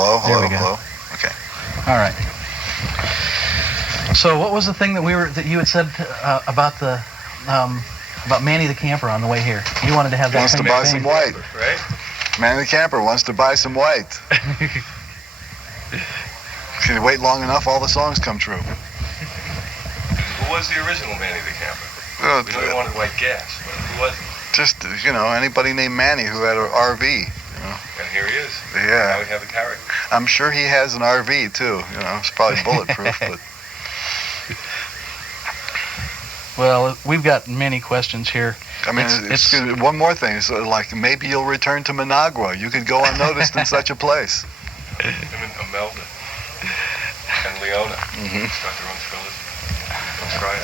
Hello, There hello, we go. hello. Okay. All right. So what was the thing that you had said about Manny the camper on the way here? You wanted to have that. Wants to buy some white, right? Manny the camper wants to buy some white. Can you wait long enough? All the songs come true. Who was the original Manny the camper? We know he wanted white gas, but who was it? Just anybody named Manny who had an RV. And here he is. Yeah. Now we have the character. I'm sure he has an RV too. It's probably bulletproof, but. Well, we've got many questions here. I mean, it's one more thing. So, like, maybe you'll return to Managua. You could go unnoticed in such a place. Him and Imelda and Leona. Mm-hmm. Got their own trilogy. Let's try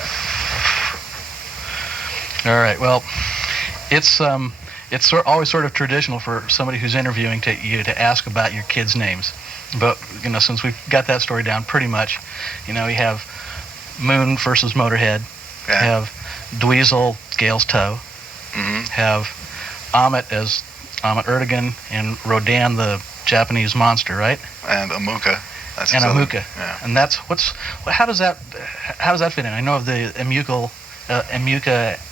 it. All right. Well, it's always sort of traditional for somebody who's interviewing you to ask about your kids' names. But since we've got that story down pretty much, we have Moon versus Motorhead. Yeah. Have Dweezil, Gale's Toe. Mm-hmm. Have Amit as Amit Erdogan, and Rodan, the Japanese monster, right? And Amuka. That's and Amuka. Yeah. And that's how does that fit in? I know of the Amuka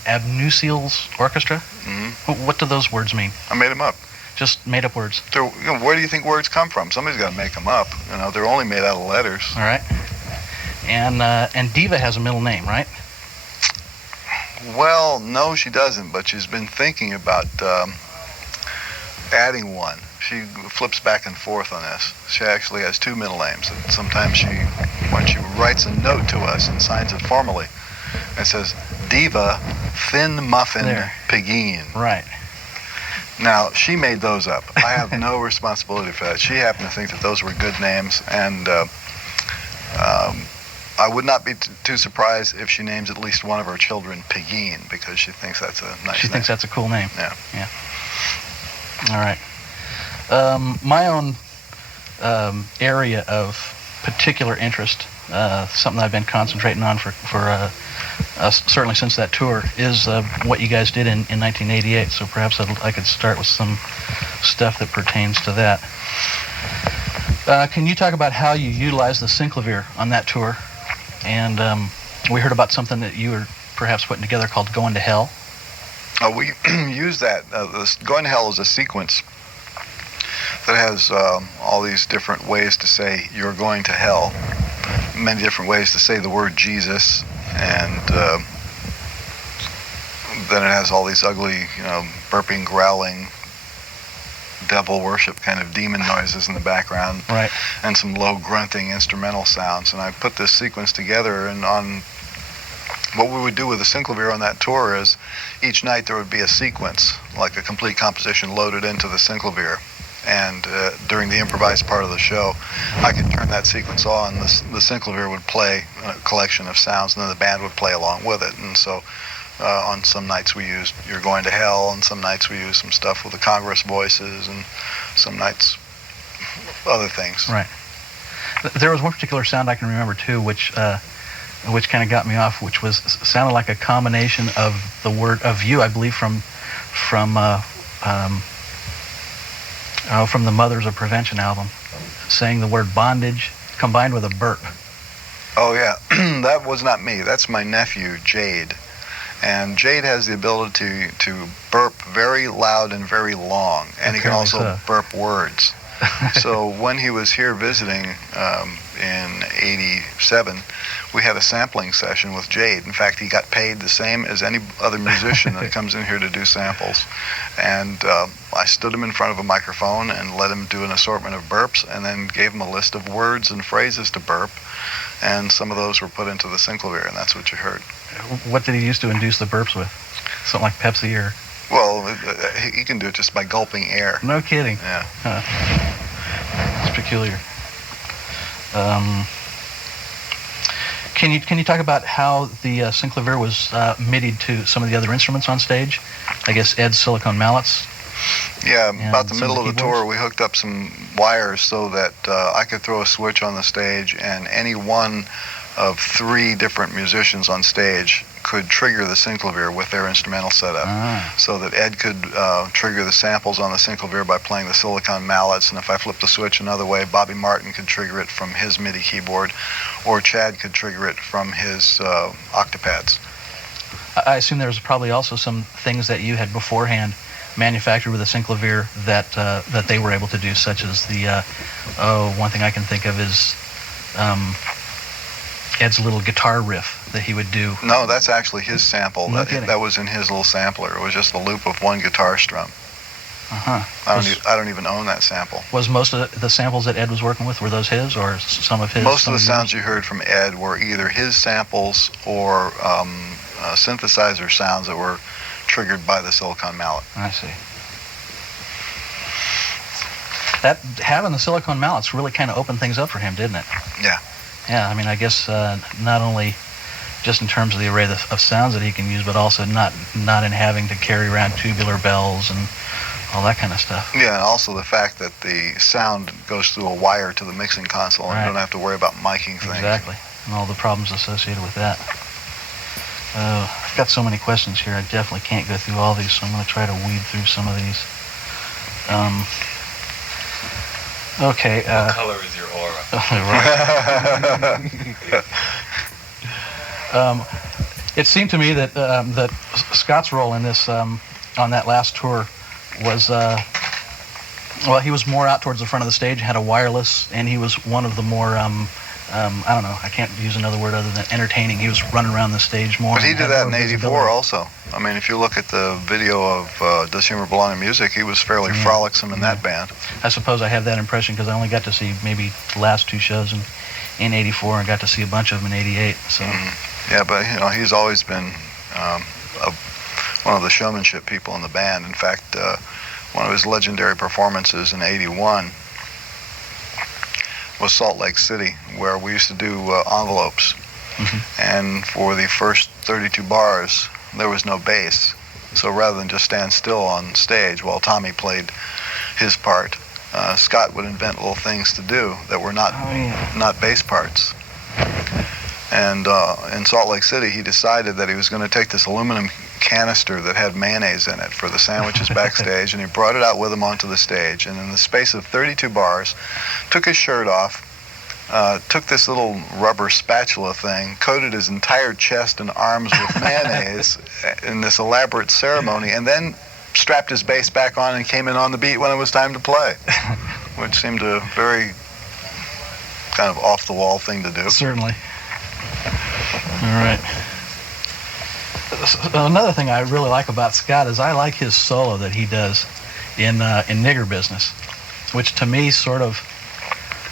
Abnusials Orchestra. Mm-hmm. What do those words mean? I made them up. Just made up words. Where do you think words come from? Somebody's got to make them up. They're only made out of letters. All right. And Diva has a middle name, right? Well, no, she doesn't, but she's been thinking about adding one. She flips back and forth on this. She actually has two middle names. And sometimes when she writes a note to us and signs it formally, it says, Diva Thin Muffin Pegeen. Right. Now, she made those up. I have no responsibility for that. She happened to think that those were good names, and I would not be too surprised if she names at least one of her children Pegeen, because she thinks that's a nice name. She thinks that's a cool name. Yeah. All right. My own area of particular interest, something I've been concentrating on for certainly since that tour, is what you guys did in 1988. So perhaps I could start with some stuff that pertains to that. Can you talk about how you utilized the Synclavier on that tour? And we heard about something that you were perhaps putting together called Going to Hell. We use that. Going to Hell is a sequence that has all these different ways to say you're going to hell, many different ways to say the word Jesus, and then it has all these ugly, burping, growling, devil worship kind of demon noises in the background, right, and some low grunting instrumental sounds. And I put this sequence together, and on what we would do with the Synclavier on that tour is each night there would be a sequence, like a complete composition loaded into the Synclavier. And during the improvised part of the show, I could turn that sequence on. The Synclavier would play a collection of sounds, and then the band would play along with it. And so on some nights we used You're Going to Hell, and some nights we used some stuff with the Congress voices, and some nights other things. Right. There was one particular sound I can remember too, which kind of got me off, which sounded like a combination of the word of you, I believe, from the Mothers of Prevention album, saying the word bondage combined with a burp. Oh yeah, that was not me. That's my nephew, Jade. And Jade has the ability to burp very loud and very long, and he can also burp words. So when he was here visiting in '87, we had a sampling session with Jade. In fact, he got paid the same as any other musician that comes in here to do samples. And I stood him in front of a microphone and let him do an assortment of burps, and then gave him a list of words and phrases to burp. And some of those were put into the Synclavier, and that's what you heard. What did he use to induce the burps with? Something like Pepsi or? Well, he can do it just by gulping air. No kidding. Yeah. Huh. It's peculiar. Can you talk about how the Synclavier was MIDI'd to some of the other instruments on stage? I guess Ed's silicone mallets. Yeah, about the middle of the tour, we hooked up some wires so that I could throw a switch on the stage, and any one of 3 different musicians on stage could trigger the Synclavier with their instrumental setup. So that Ed could trigger the samples on the Synclavier by playing the silicon mallets, and if I flipped the switch another way, Bobby Martin could trigger it from his MIDI keyboard, or Chad could trigger it from his octapads. I assume there was probably also some things that you had beforehand manufactured with a Synclavier that they were able to do, such as the one thing I can think of is Ed's little guitar riff that he would do. No, that's actually his sample. No that was in his little sampler. It was just a loop of one guitar strum. I don't even own that sample. Was most of the samples that Ed was working with, were those his, or some of his? Most of the sounds you heard from Ed were either his samples or synthesizer sounds that were triggered by the silicon mallet. I see. That having the silicon mallets really kind of opened things up for him, didn't it? Yeah. Yeah, I mean, I guess not only just in terms of the array of sounds that he can use, but also not in having to carry around tubular bells and all that kind of stuff. Yeah, and also the fact that the sound goes through a wire to the mixing console, and you don't have to worry about miking things. Exactly, and all the problems associated with that. I've got so many questions here, I definitely can't go through all these, so I'm going to try to weed through some of these. Okay. What color is your aura? It seemed to me that that Scott's role in this on that last tour was well, he was more out towards the front of the stage, had a wireless, and he was one of the more I don't know, I can't use another word other than entertaining. He was running around the stage more. But he did that in '84 also. I mean, if you look at the video of Does Humor Belong in Music, he was fairly frolicsome in that band. I suppose I have that impression because I only got to see maybe the last 2 shows in '84 and got to see a bunch of them in '88. So. Yeah, but you know, he's always been one of the showmanship people in the band. In fact, one of his legendary performances in '81 was Salt Lake City, where we used to do envelopes. And for the first 32 bars, there was no bass. So rather than just stand still on stage while Tommy played his part, Scott would invent little things to do that were not bass parts. And in Salt Lake City, he decided that he was going to take this aluminum canister that had mayonnaise in it for the sandwiches backstage, and he brought it out with him onto the stage. And in the space of 32 bars, took his shirt off, took this little rubber spatula thing, coated his entire chest and arms with mayonnaise in this elaborate ceremony, and then strapped his bass back on and came in on the beat when it was time to play, which seemed a very kind of off-the-wall thing to do. Certainly. All right. Another thing I really like about Scott is I like his solo that he does in Nigger Business, which to me sort of,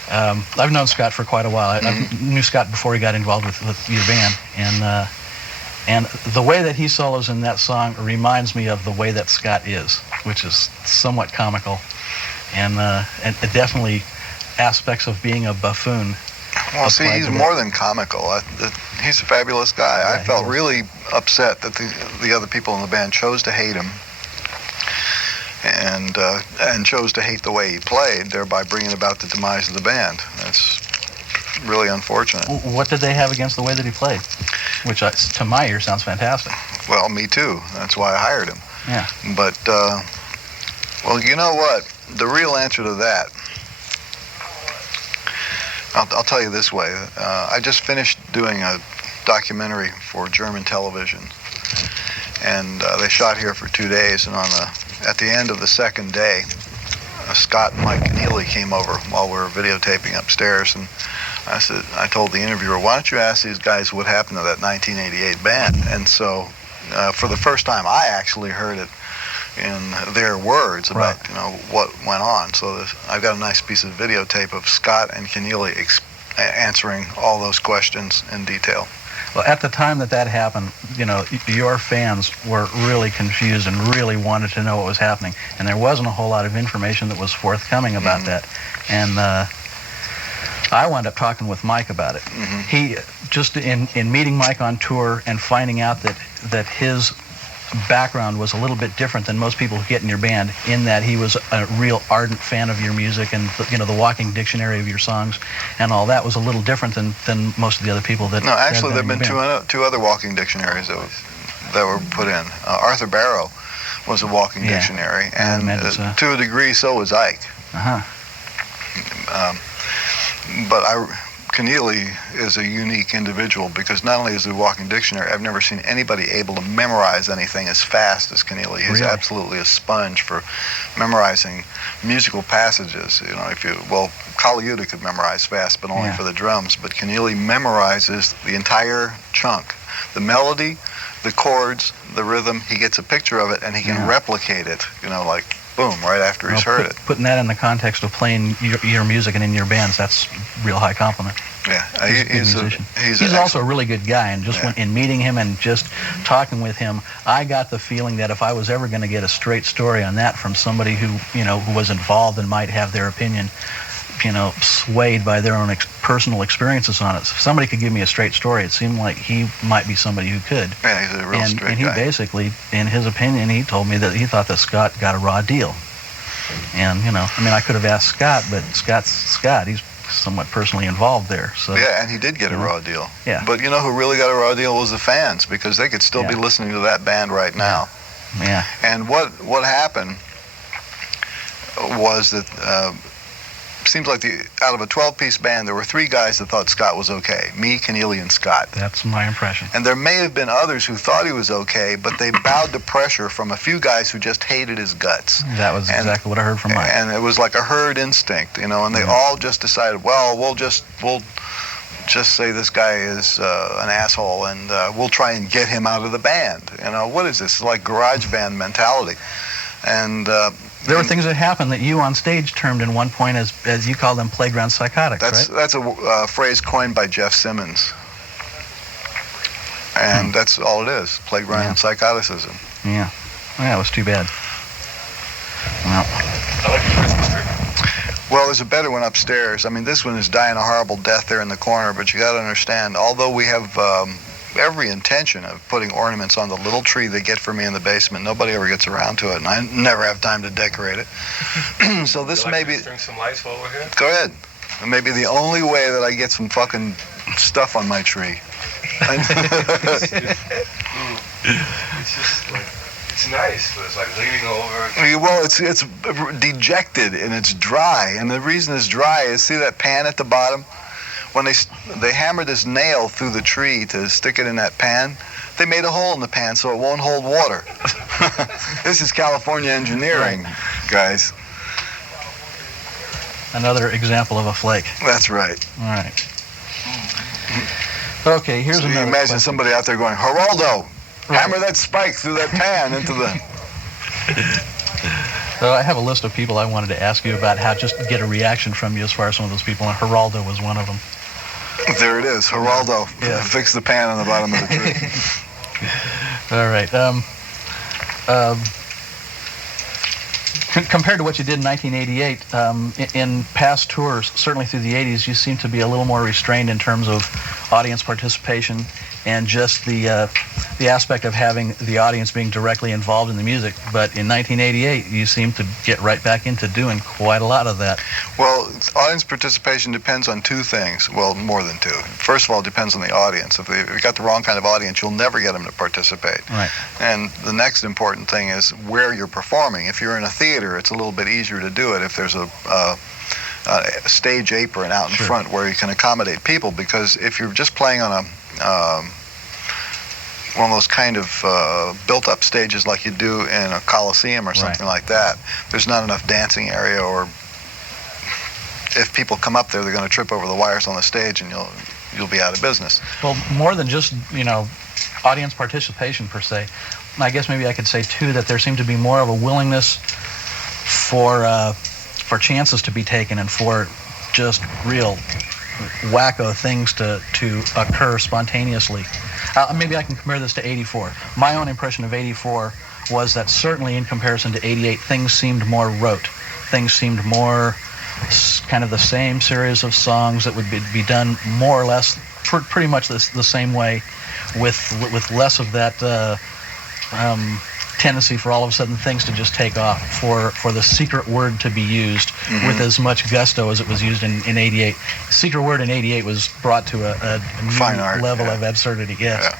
I've known Scott for quite a while. I knew Scott before he got involved with your band, and the way that he solos in that song reminds me of the way that Scott is, which is somewhat comical, and definitely aspects of being a buffoon. Well, see, he's more than comical. He's a fabulous guy. Yeah, I felt really upset that the other people in the band chose to hate him and chose to hate the way he played, thereby bringing about the demise of the band. That's really unfortunate. What did they have against the way that he played? Which, to my ear, sounds fantastic. Well, me too. That's why I hired him. Yeah. But, well, you know what? The real answer to that, I'll tell you this way. I just finished doing a documentary for German television, and they shot here for 2 days, and at the end of the second day, Scott and Mike Keneally came over while we were videotaping upstairs, and I told the interviewer, why don't you ask these guys what happened to that 1988 band? And so for the first time, I actually heard it in their words about what went on. So I've got a nice piece of videotape of Scott and Keneally answering all those questions in detail. Well, at the time that happened, your fans were really confused and really wanted to know what was happening, and there wasn't a whole lot of information that was forthcoming about that. And I wound up talking with Mike about it. He just in meeting Mike on tour and finding out that his background was a little bit different than most people who get in your band, in that he was a real ardent fan of your music, and the walking dictionary of your songs and all that was a little different than most of the other people that. No, actually, there have been two other walking dictionaries that were put in. Arthur Barrow was a walking dictionary, and to a degree, so was Ike. But Keneally is a unique individual because not only is he a walking dictionary, I've never seen anybody able to memorize anything as fast as Keneally. He's absolutely a sponge for memorizing musical passages. Kali Yuta could memorize fast, but only for the drums. But Keneally memorizes the entire chunk, the melody, the chords, the rhythm. He gets a picture of it and he can replicate it. Like boom, right after he's heard it. Putting that in the context of playing your music and in your bands, that's a real high compliment. Yeah, he's a musician. He's also a really good guy, and just in meeting him and just talking with him, I got the feeling that if I was ever going to get a straight story on that from somebody who was involved and might have their opinion, swayed by their own personal experiences on it. So if somebody could give me a straight story, it seemed like he might be somebody who could. Yeah, he's a real straight guy. And he basically, in his opinion, he told me that he thought that Scott got a raw deal. And, I could have asked Scott, but Scott's Scott. He's somewhat personally involved there. So yeah, and he did get a raw deal. Yeah. But who really got a raw deal was the fans, because they could still be listening to that band right now. Yeah. And what happened was that seems like out of a 12-piece band, there were 3 guys that thought Scott was okay. Me, Keneally, and Scott. That's my impression. And there may have been others who thought he was okay, but they bowed to pressure from a few guys who just hated his guts. That was exactly what I heard from Mike. And it was like a herd instinct, and they all just decided, well, we'll just say this guy is an asshole, and we'll try and get him out of the band. What is this? It's like garage band mentality. And there were things that happened that you on stage termed in one point as you call them playground psychotics, right? That's a phrase coined by Jeff Simmons. And that's all it is, playground psychoticism. Yeah. Yeah, it was too bad. Well. I like the Christmas tree. Well, there's a better one upstairs. This one is dying a horrible death there in the corner, but you got to understand, although we have every intention of putting ornaments on the little tree they get for me in the basement, nobody ever gets around to it, and I never have time to decorate it. So this may be... String some lights while we're here? Go ahead. It may be the only way that I get some fucking stuff on my tree. It's just like... It's nice, but it's like leaning over. Well, it's dejected and it's dry, and the reason it's dry is, see that pan at the bottom? When they hammered this nail through the tree to stick it in that pan, they made a hole in the pan so it won't hold water. This is California engineering, guys. Another example of a flake. That's right. All right. Okay, here's another you imagine question. Somebody out there going, Geraldo, hammer that spike through that pan into the... So I have a list of people I wanted to ask you about, how just to get a reaction from you as far as some of those people, and Geraldo was one of them. There it is, Geraldo. Fix the pan on the bottom of the tree. All right. Compared to what you did in 1988, in past tours, certainly through the 80s, you seem to be a little more restrained in terms of audience participation and just the aspect of having the audience being directly involved in the music. But in 1988, you seem to get right back into doing quite a lot of that. Well, audience participation depends on 2 things. Well, more than 2. First of all, it depends on the audience. If you've got the wrong kind of audience, you'll never get them to participate. Right. And the next important thing is where you're performing. If you're in a theater, it's a little bit easier to do it if there's a stage apron out in front where you can accommodate people, because if you're just playing on a one of those kind of built-up stages like you do in a coliseum or something like that, there's not enough dancing area, or if people come up there, they're going to trip over the wires on the stage and you'll be out of business. Well, more than just audience participation per se, I guess maybe I could say too that there seemed to be more of a willingness for chances to be taken and for just real wacko things to occur spontaneously. Maybe I can compare this to 84. My own impression of 84 was that certainly in comparison to 88, things seemed more rote. Things seemed more kind of the same series of songs that would be done more or less pretty much the same way, with less of that tendency for all of a sudden things to just take off, for the secret word to be used with as much gusto as it was used in 88. Secret word in 88 was brought to a new fine art level of absurdity, yes. Yeah.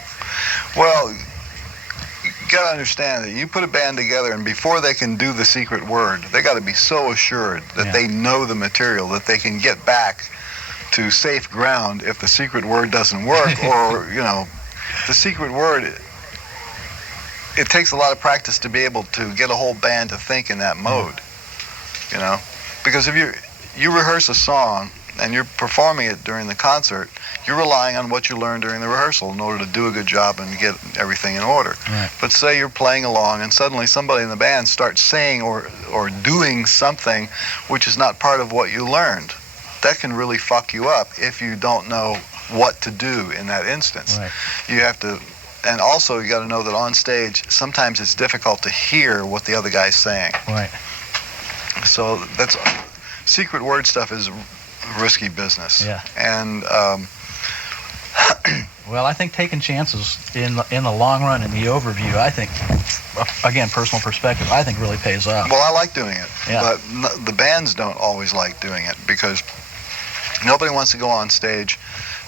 Well, you got to understand that you put a band together, and before they can do the secret word, they got to be so assured that they know the material, that they can get back to safe ground if the secret word doesn't work, or, the secret word, it takes a lot of practice to be able to get a whole band to think in that mode, because if you rehearse a song and you're performing it during the concert, you're relying on what you learned during the rehearsal in order to do a good job and get everything in order. Right. But say you're playing along and suddenly somebody in the band starts saying or doing something which is not part of what you learned. That can really fuck you up if you don't know what to do in that instance. Right. You have to, and also you got to know that on stage, sometimes it's difficult to hear what the other guy's saying. Right. So that's, secret word stuff is risky business. Yeah. And well, I think taking chances in the long run, in the overview, I think, again, personal perspective, I think really pays off. Well, I like doing it, Yeah. but the bands don't always like doing it, because nobody wants to go on stage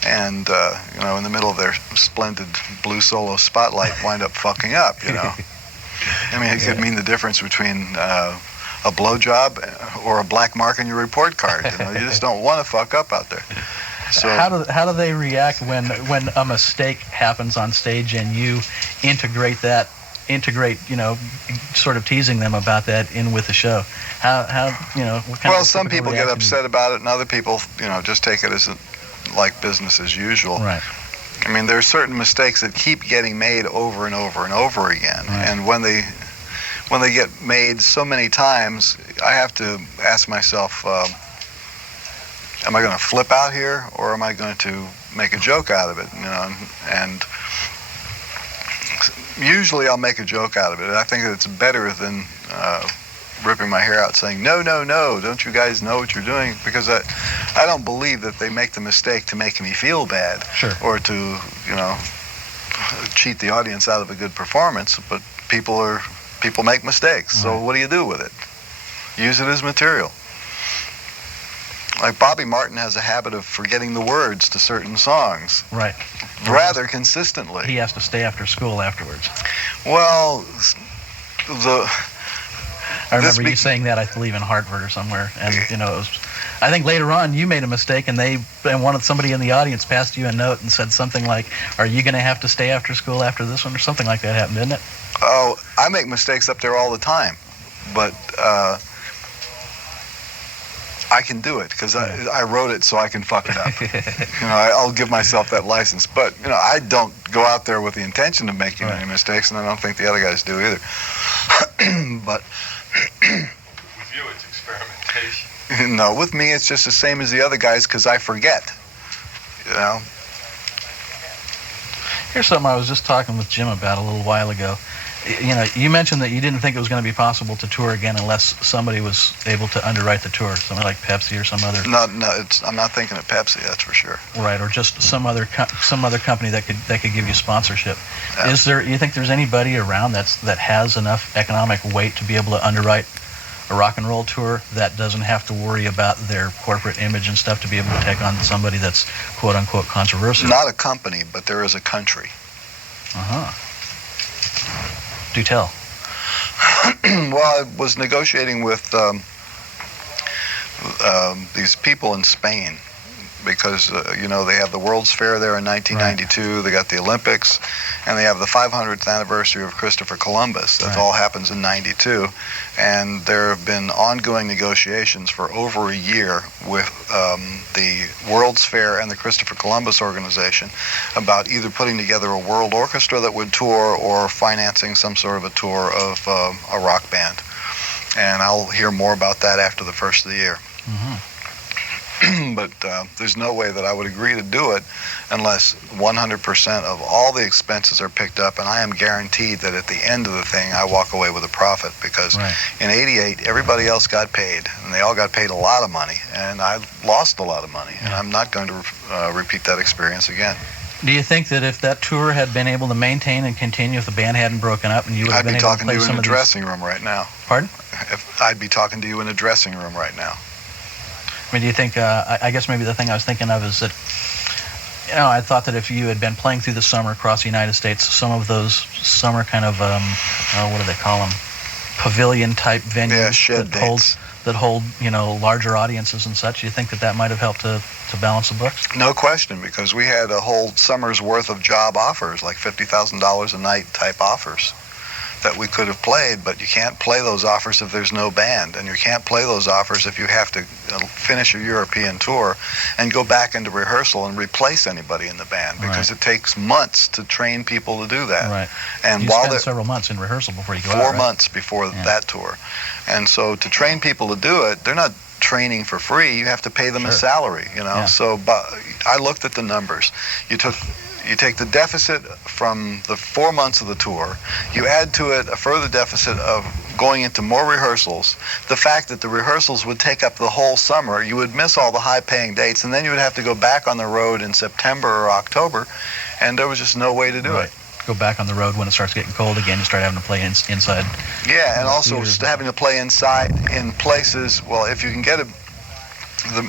and, in the middle of their splendid blue solo spotlight, wind up fucking up, I mean, it could mean the difference between a blowjob or a black mark on your report card. You just don't want to fuck up out there. So how do they react when a mistake happens on stage and you integrate, sort of teasing them about that in with the show? What kind of some people get upset about it, and other people, just take it as like business as usual. Right. I mean, there are certain mistakes that keep getting made over and over and over again, Right. and when they get made so many times, I have to ask myself, am I going to flip out here, or am I going to make a joke out of it? And usually I'll make a joke out of it. I think that it's better than ripping my hair out saying, no, don't you guys know what you're doing? Because I don't believe that they make the mistake to make me feel bad. Sure. Or to, cheat the audience out of a good performance, but people make mistakes. So what do you do with it? Use it as material. Like Bobby Martin has a habit of forgetting the words to certain songs. Right. Rather consistently. He has to stay after school afterwards. Well, I remember you saying that, I believe, in Hartford or somewhere, and it was, I think later on you made a mistake, and somebody in the audience passed you a note and said something like, "Are you going to have to stay after school after this one?" or something like that happened, didn't it? Oh, I make mistakes up there all the time, but I can do it because I wrote it so I can fuck it up. I'll give myself that license, but I don't go out there with the intention of making any mistakes, and I don't think the other guys do either. But with you, it's experimentation. No, with me, it's just the same as the other guys because I forget. Here's something I was just talking with Jim about a little while ago. You mentioned that you didn't think it was going to be possible to tour again unless somebody was able to underwrite the tour, somebody like Pepsi or some other. No, I'm not thinking of Pepsi, that's for sure. Right, or just some other company that could give you sponsorship. Yeah. You think there's anybody around that has enough economic weight to be able to underwrite a rock and roll tour that doesn't have to worry about their corporate image and stuff to be able to take on somebody that's quote unquote controversial? Not a company, but there is a country. Do tell. Well, I was negotiating with these people in Spain because, they have the World's Fair there in 1992, They got the Olympics, and they have the 500th anniversary of Christopher Columbus. That all happens in 92, and there have been ongoing negotiations for over a year with the World's Fair and the Christopher Columbus organization about either putting together a world orchestra that would tour or financing some sort of a tour of a rock band. And I'll hear more about that after the first of the year. But there's no way that I would agree to do it unless 100% of all the expenses are picked up, and I am guaranteed that at the end of the thing I walk away with a profit, because in '88 everybody else got paid, and they all got paid a lot of money, and I lost a lot of money, and I'm not going to repeat that experience again. Do you think that if that tour had been able to maintain and continue, if the band hadn't broken up, and you would have been able to play some of these... I'd be talking to you in the dressing room right now. Pardon? I'd be talking to you in a dressing room right now. I mean, do you think, I guess maybe the thing I was thinking of is that, I thought that if you had been playing through the summer across the United States, some of those summer kind of, what do they call them, pavilion-type venues that hold, larger audiences and such, do you think that might have helped to balance the books? No question, because we had a whole summer's worth of job offers, like $50,000 a night type offers that we could have played, but you can't play those offers if there's no band, and you can't play those offers if you have to finish a European tour and go back into rehearsal and replace anybody in the band, because it takes months to train people to do that. Right. And you spend several months in rehearsal before you go out, 4 months before that tour. And so to train people to do it, they're not training for free. You have to pay them a salary, So I looked at the numbers. You take the deficit from the 4 months of the tour, you add to it a further deficit of going into more rehearsals, the fact that the rehearsals would take up the whole summer, you would miss all the high-paying dates, and then you would have to go back on the road in September or October, and there was just no way to do it. Go back on the road when it starts getting cold again, you start having to play inside. Yeah, and also having to play inside in places, well, if you can get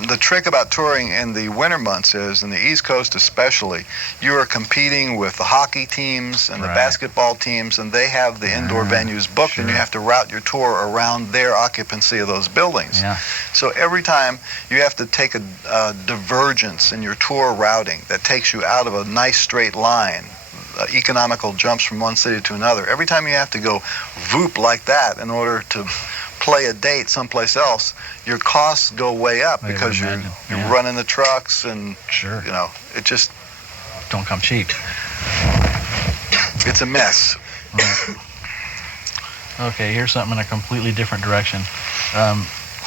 the trick about touring in the winter months is, in the East Coast especially, you are competing with the hockey teams and the basketball teams, and they have the indoor venues booked, and you have to route your tour around their occupancy of those buildings. Yeah. So every time you have to take a divergence in your tour routing that takes you out of a nice straight line, economical jumps from one city to another. Every time you have to go voop like that in order to play a date someplace else, your costs go way up because you're running the trucks and it just don't come cheap. It's a mess. Right. Okay, here's something in a completely different direction.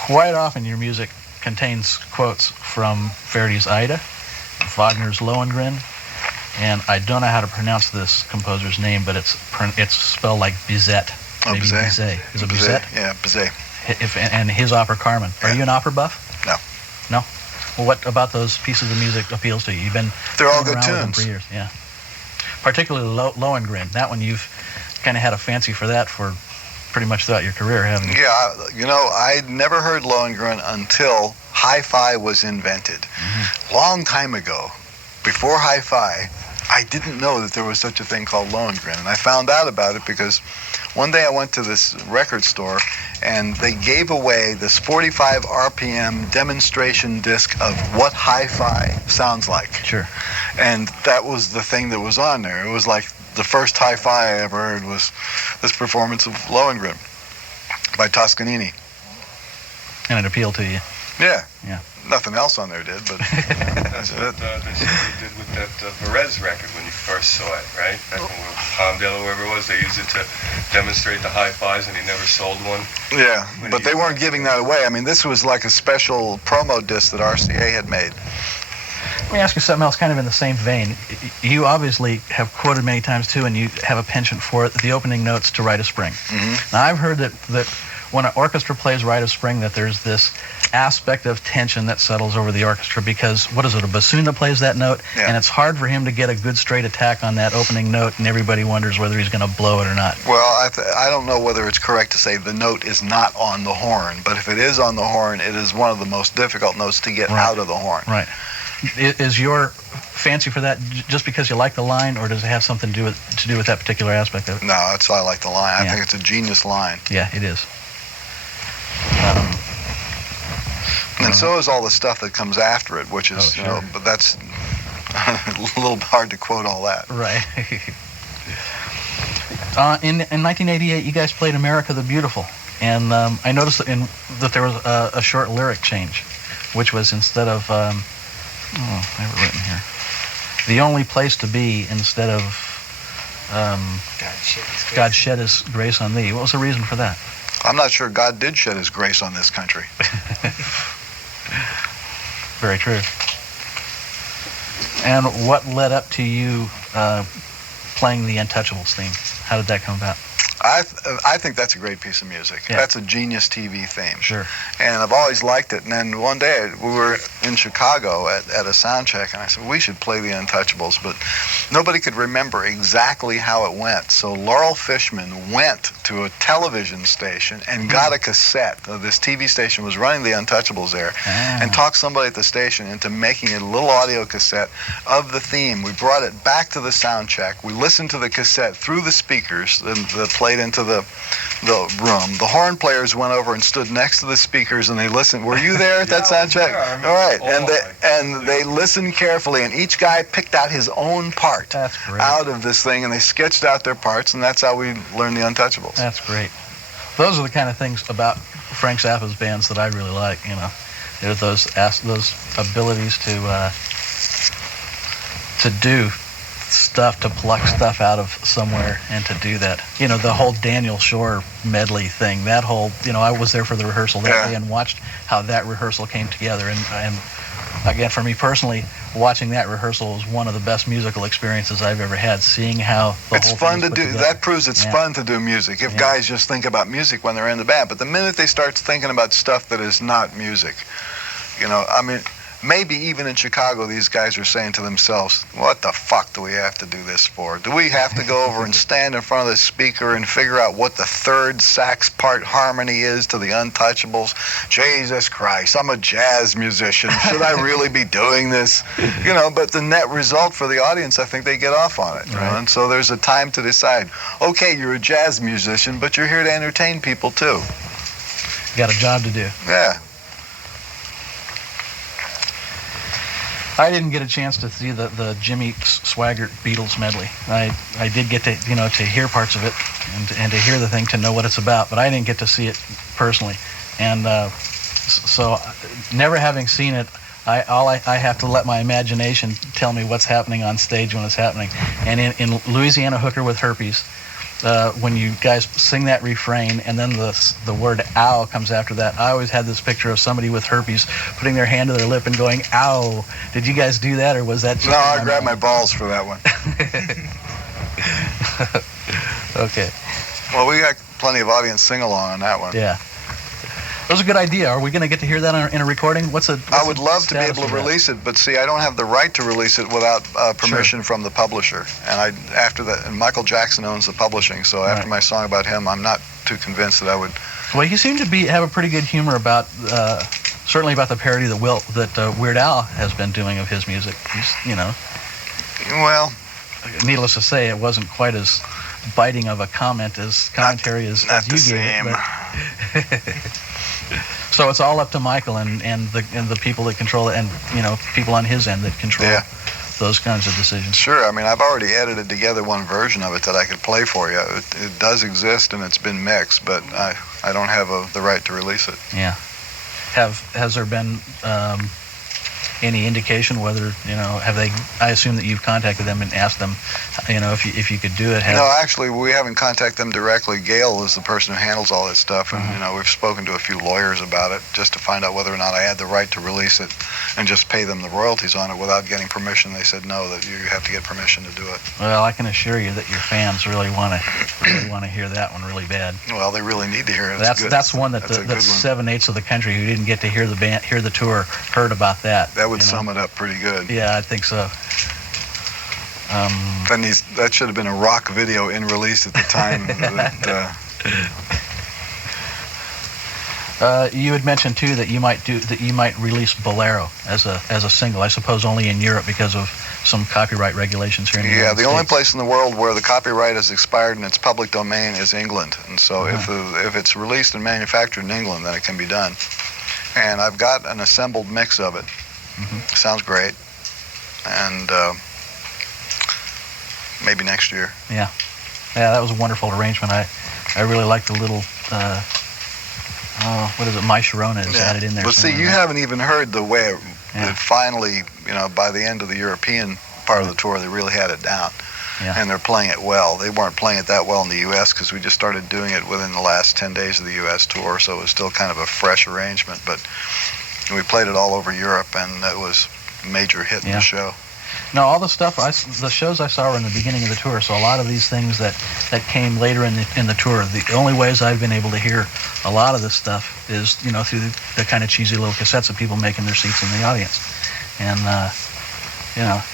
Quite often your music contains quotes from Verdi's Aida, Wagner's Lohengrin, and I don't know how to pronounce this composer's name, but it's spelled like Bizet. Oh, Bizet. Is it Bizet? Yeah, Bizet. And his opera Carmen. Are you an opera buff? No. No? Well, what about those pieces of music appeals to you? They're all good tunes. For years, yeah. Particularly Lohengrin. That one, you've kind of had a fancy for that for pretty much throughout your career, haven't you? Yeah, I'd never heard Lohengrin until hi-fi was invented. Mm-hmm. Long time ago, before hi-fi, I didn't know that there was such a thing called Lohengrin, and I found out about it because one day I went to this record store and they gave away this 45 RPM demonstration disc of what hi-fi sounds like. Sure. And that was the thing that was on there. It was like the first hi-fi I ever heard was this performance of Lohengrin by Toscanini. And it appealed to you? Yeah. Yeah. Nothing else on there did, but that's what they did with that Perez record when you first saw it, right? Back when Palmdale or wherever it was, they used it to demonstrate the hi-fis, and he never sold one. Yeah, but they weren't giving that away. I mean, this was like a special promo disc that RCA had made. Let me ask you something else kind of in the same vein. You obviously have quoted many times, too, and you have a penchant for it, the opening notes to Rite of Spring. Mm-hmm. Now, I've heard that when an orchestra plays Rite of Spring, that there's this aspect of tension that settles over the orchestra because, what is it, a bassoon that plays that note? Yeah. And it's hard for him to get a good straight attack on that opening note, and everybody wonders whether he's going to blow it or not. Well, I don't know whether it's correct to say the note is not on the horn, but if it is on the horn, it is one of the most difficult notes to get out of the horn. Right. Is your fancy for that just because you like the line, or does it have something to do with that particular aspect of it? No, I like the line. I think it's a genius line. Yeah, it is. And so is all the stuff that comes after it, which is, but that's a little hard to quote all that. Right. In 1988, you guys played America the Beautiful, and I noticed that there was a short lyric change, which was instead of, I have it written here, the only place to be instead of God shed his grace on thee. What was the reason for that? I'm not sure God did shed his grace on this country. Very true. And what led up to you playing the Untouchables theme? How did that come about? I think that's a great piece of music. Yeah. That's a genius TV theme. Sure. And I've always liked it. And then one day we were in Chicago at a sound check, and I said, we should play the Untouchables, but nobody could remember exactly how it went. So Laurel Fishman went to a television station and got a cassette. This TV station was running the Untouchables there, and talked somebody at the station into making a little audio cassette of the theme. We brought it back to the sound check. We listened to the cassette through the speakers that played into the room. The horn players went over and stood next to the speakers, and they listened. Were you there at that sound check? All right. And they listened carefully, and each guy picked out his own part out of this thing, and they sketched out their parts, and that's how we learned the Untouchables. That's great. Those are the kind of things about Frank Zappa's bands that I really like. You know, there's those abilities to do stuff, to pluck stuff out of somewhere and to do that. You know, the whole Daniel Shore medley thing, that whole, you know, I was there for the rehearsal that day and watched how that rehearsal came together. And again, for me personally, watching that rehearsal was one of the best musical experiences I've ever had, seeing how the whole fun thing to do. Together. That proves it's fun to do music. If guys just think about music when they're in the band, but the minute they start thinking about stuff that is not music, you know, I mean, maybe even in Chicago, these guys are saying to themselves, what the fuck do we have to do this for? Do we have to go over and stand in front of the speaker and figure out what the third sax part harmony is to the Untouchables? Jesus Christ, I'm a jazz musician. Should I really be doing this? You know, but the net result for the audience, I think they get off on it. You know? And so there's a time to decide, okay, you're a jazz musician, but you're here to entertain people too. You got a job to do. Yeah. I didn't get a chance to see the Jimmy Swaggart Beatles medley. I did get to, you know, to hear parts of it and to hear the thing, to know what it's about, but I didn't get to see it personally. And so never having seen it, I have to let my imagination tell me what's happening on stage when it's happening. And in Louisiana Hooker with Herpes, when you guys sing that refrain and then the word ow comes after that, I always had this picture of somebody with herpes putting their hand to their lip and going, ow. Did you guys do that, or was that just... No, I grabbed my balls for that one. Okay. Well, we got plenty of audience sing-along on that one. Yeah. That was a good idea. Are we going to get to hear that in a recording? I would love to be able to release it, but see, I don't have the right to release it without permission from the publisher. And after that, and Michael Jackson owns the publishing, so after my song about him, I'm not too convinced that I would. Well, you seem to have a pretty good humor about, certainly about the parody that Weird Al has been doing of his music. You know. Well, needless to say, it wasn't quite as biting of a commentary as you gave it. But so it's all up to Michael and the people that control it, and, you know, people on his end that control those kinds of decisions. Sure. I mean, I've already edited together one version of it that I could play for you. It does exist and it's been mixed, but I don't have the right to release it. Yeah. Has there been any indication whether, you know, I assume that you've contacted them and asked them, you know, if you could do it? No, actually, we haven't contacted them directly. Gail is the person who handles all that stuff, and, you know, we've spoken to a few lawyers about it just to find out whether or not I had the right to release it and just pay them the royalties on it without getting permission. They said no, that you have to get permission to do it. Well, I can assure you that your fans really want to hear that one really bad. Well, they really need to hear it. That's one that 7/8 of the country who didn't get to hear the tour heard about that. That would sum it up pretty good. Yeah, I think so. That should have been a rock video in release at the time. You had mentioned too that you might release Bolero as a single. I suppose only in Europe because of some copyright regulations here in the United States. The only place in the world where the copyright has expired and it's public domain is England. And so if it's released and manufactured in England, then it can be done. And I've got an assembled mix of it. Sounds great. And maybe next year. Yeah, that was a wonderful arrangement. I really like the little what is it? My Sharona is added in there. But see, you haven't even heard the way it finally, you know, by the end of the European part of the tour, they really had it down. Yeah. And they're playing it well. They weren't playing it that well in the U.S. because we just started doing it within the last 10 days of the U.S. tour, so it was still kind of a fresh arrangement. But we played it all over Europe, and it was a major hit in the show. No, all the stuff, the shows I saw were in the beginning of the tour, so a lot of these things that came later in the tour, the only ways I've been able to hear a lot of this stuff is, through the kind of cheesy little cassettes of people making their seats in the audience. And,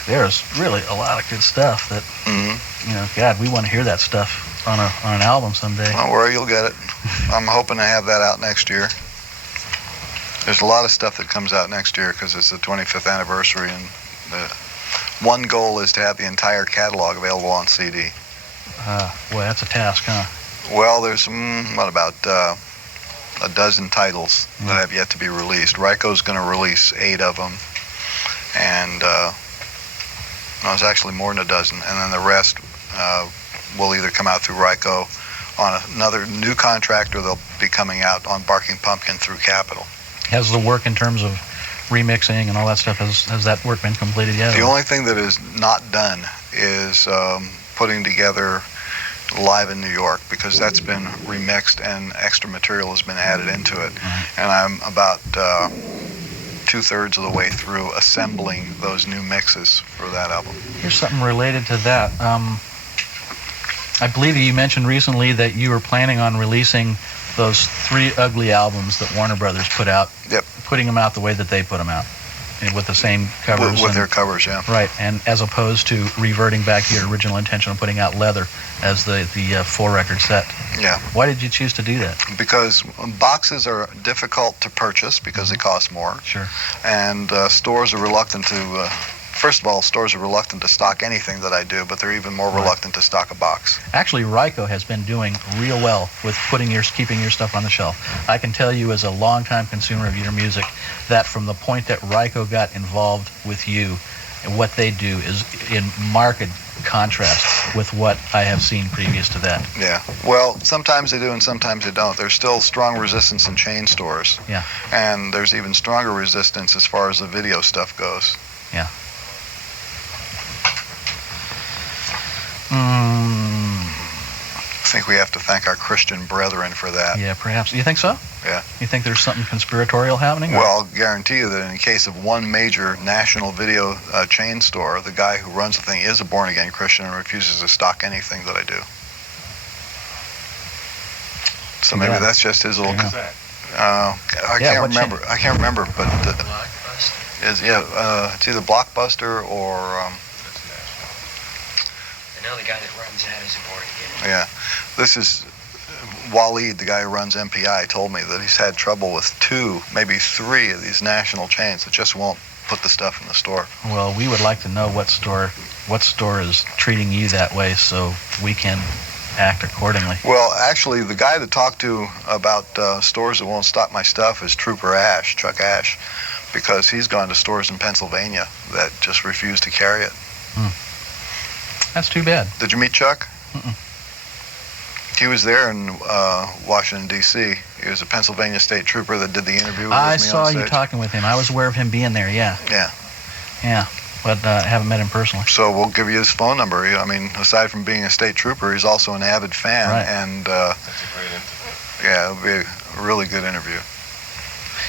there's really a lot of good stuff that, God, we want to hear that stuff on an album someday. Don't worry, you'll get it. I'm hoping to have that out next year. There's a lot of stuff that comes out next year because it's the 25th anniversary, and one goal is to have the entire catalog available on CD. Boy, that's a task, huh? Well, there's about a dozen titles that have yet to be released. Ryko's going to release 8 of them, and it's actually more than a dozen, and then the rest will either come out through Ryko on another new contract, or they'll be coming out on Barking Pumpkin through Capitol. Has the work in terms of remixing and all that stuff, has that work been completed yet? The only thing that is not done is putting together Live in New York, because that's been remixed and extra material has been added into it. And I'm about 2/3 of the way through assembling those new mixes for that album. Here's something related to that. I believe you mentioned recently that you were planning on releasing those 3 ugly albums that Warner Brothers put out. Yep. Putting them out the way that they put them out, with the same covers. With their covers, yeah. Right, and as opposed to reverting back to your original intention of putting out Leather as the 4-record set. Yeah. Why did you choose to do that? Because boxes are difficult to purchase because they cost more. Sure. And stores are reluctant to... First of all, stores are reluctant to stock anything that I do, but they're even more reluctant to stock a box. Actually, Ryko has been doing real well with keeping your stuff on the shelf. I can tell you, as a longtime consumer of your music, that from the point that Ryko got involved with you, what they do is in marked contrast with what I have seen previous to that. Yeah. Well, sometimes they do and sometimes they don't. There's still strong resistance in chain stores. Yeah. And there's even stronger resistance as far as the video stuff goes. Yeah. I think we have to thank our Christian brethren for that. Yeah, perhaps. You think so? Yeah. You think there's something conspiratorial happening? Well, I'll guarantee you that in the case of one major national video chain store, the guy who runs the thing is a born-again Christian and refuses to stock anything that I do. So maybe that's just his little... I can't remember. I can't remember, but... it's either Blockbuster or... I know the guy that runs that is a born-again. Yeah. This is Waleed, the guy who runs MPI, told me that he's had trouble with 2, maybe 3 of these national chains that just won't put the stuff in the store. Well, we would like to know what store is treating you that way so we can act accordingly. Well, actually, the guy to talk to about stores that won't stock my stuff is Trooper Ash, Chuck Ash, because he's gone to stores in Pennsylvania that just refuse to carry it. That's too bad. Did you meet Chuck? Mm-mm. He was there in Washington, D.C. He was a Pennsylvania state trooper that did the interview with me I on saw stage. you talking with him. I was aware of him being there, yeah. Yeah. Yeah, but I haven't met him personally. So we'll give you his phone number. I mean, aside from being a state trooper, he's also an avid fan. Right. And That's a great interview. yeah, it'll be a really good interview.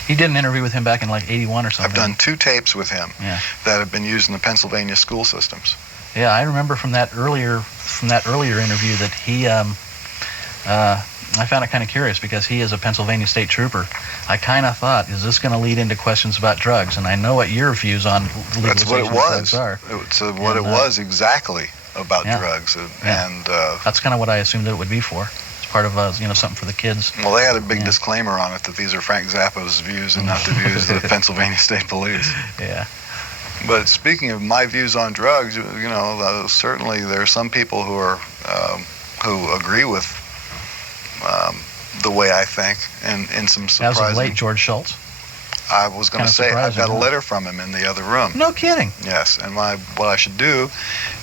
You did an interview with him back in like 81 or something. I've done 2 tapes with him that have been used in the Pennsylvania school systems. Yeah, I remember from that earlier interview that he, I found it kind of curious because he is a Pennsylvania state trooper. I kind of thought, is this going to lead into questions about drugs? And I know what your views on legalization of drugs are. It's what it was exactly about drugs, and that's kind of what I assumed it would be for. It's part of something for the kids. Well, they had a big disclaimer on it that these are Frank Zappa's views and not the views of the Pennsylvania State Police. Yeah. But speaking of my views on drugs, certainly there are some people who are who agree with the way I think, and in some surprising... As of late, George Schultz. I was going to say, I've got a letter from him in the other room. No kidding. Yes, and what I should do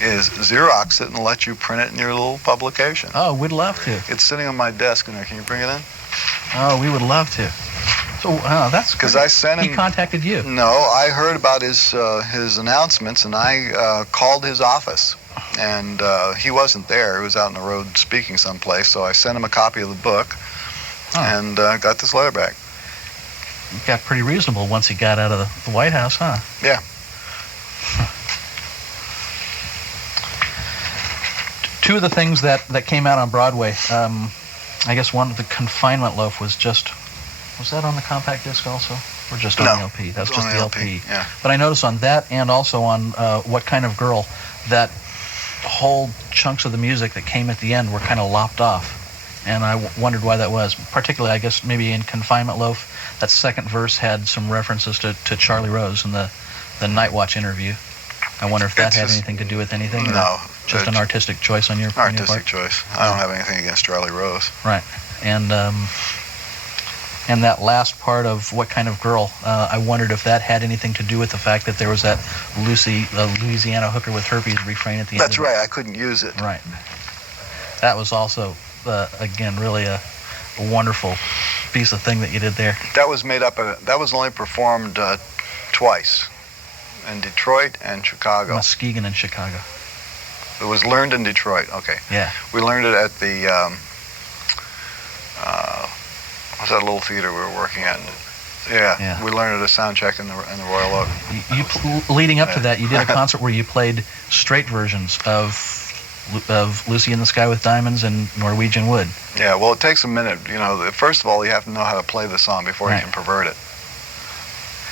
is Xerox it and let you print it in your little publication. Oh, we'd love to. It's sitting on my desk in there. Can you bring it in? Oh, we would love to. So that's because I sent him. He contacted you. No, I heard about his announcements, and I called his office, and he wasn't there. He was out on the road speaking someplace. So I sent him a copy of the book, and got this letter back. Got pretty reasonable once he got out of the White House, huh? Yeah. Two of the things that came out on Broadway, I guess one of the Confinement Loaf was that on the compact disc also? Or just on the LP? That's just the LP. Yeah. But I noticed on that and also on What Kind of Girl that whole chunks of the music that came at the end were kind of lopped off. And I wondered why that was. Particularly, I guess, maybe in Confinement Loaf, that second verse had some references to Charlie Rose in the Night Watch interview. I wonder if that had anything to do with anything? No. Just an artistic choice on your part? Artistic choice. I don't have anything against Charlie Rose. Right. And that last part of What Kind of Girl, I wondered if that had anything to do with the fact that there was that Louisiana hooker with herpes refrain at the end. That's right. I couldn't use it. Right. That was also, again, really a wonderful piece of thing that you did there. That was made up of, that was only performed twice, in Detroit and Chicago. Muskegon and Chicago. It was learned in Detroit. Okay. Yeah. We learned it at the what's that little theater we were working at? Yeah. We learned it at a sound check in the Royal Oak. Leading up to that, you did a concert where you played straight versions of Lucy in the Sky with Diamonds and Norwegian Wood. Yeah. Well, it takes a minute. You know, first of all, you have to know how to play the song before you can pervert it.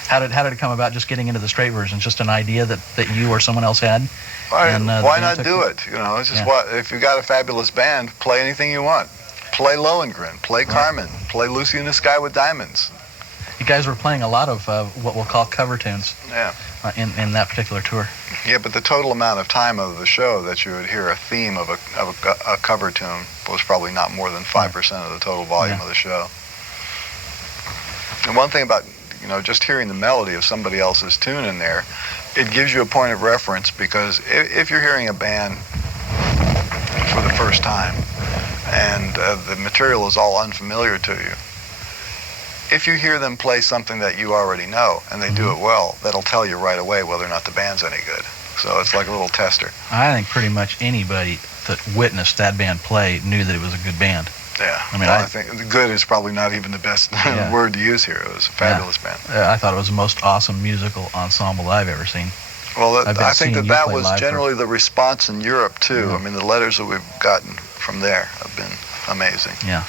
How did it come about? Just getting into the straight versions? Just an idea that you or someone else had? Why not do it? You know, it's just if you got a fabulous band, play anything you want. Play Lohengrin, play Carmen, play Lucy in the Sky with Diamonds. You guys were playing a lot of what we'll call cover tunes. Yeah. In that particular tour. Yeah, but the total amount of time of the show that you would hear a theme of a cover tune was probably not more than 5% of the total volume of the show. And one thing about just hearing the melody of somebody else's tune in there, it gives you a point of reference, because if you're hearing a band for the first time and the material is all unfamiliar to you, if you hear them play something that you already know and they do it well, that'll tell you right away whether or not the band's any good. So it's like a little tester. I think pretty much anybody that witnessed that band play knew that it was a good band. Yeah, I mean, I think good is probably not even the best word to use here. It was a fabulous band. I thought it was the most awesome musical ensemble I've ever seen. Well, I think that was generally the response in Europe, too. I mean, the letters that we've gotten from there have been amazing. Yeah.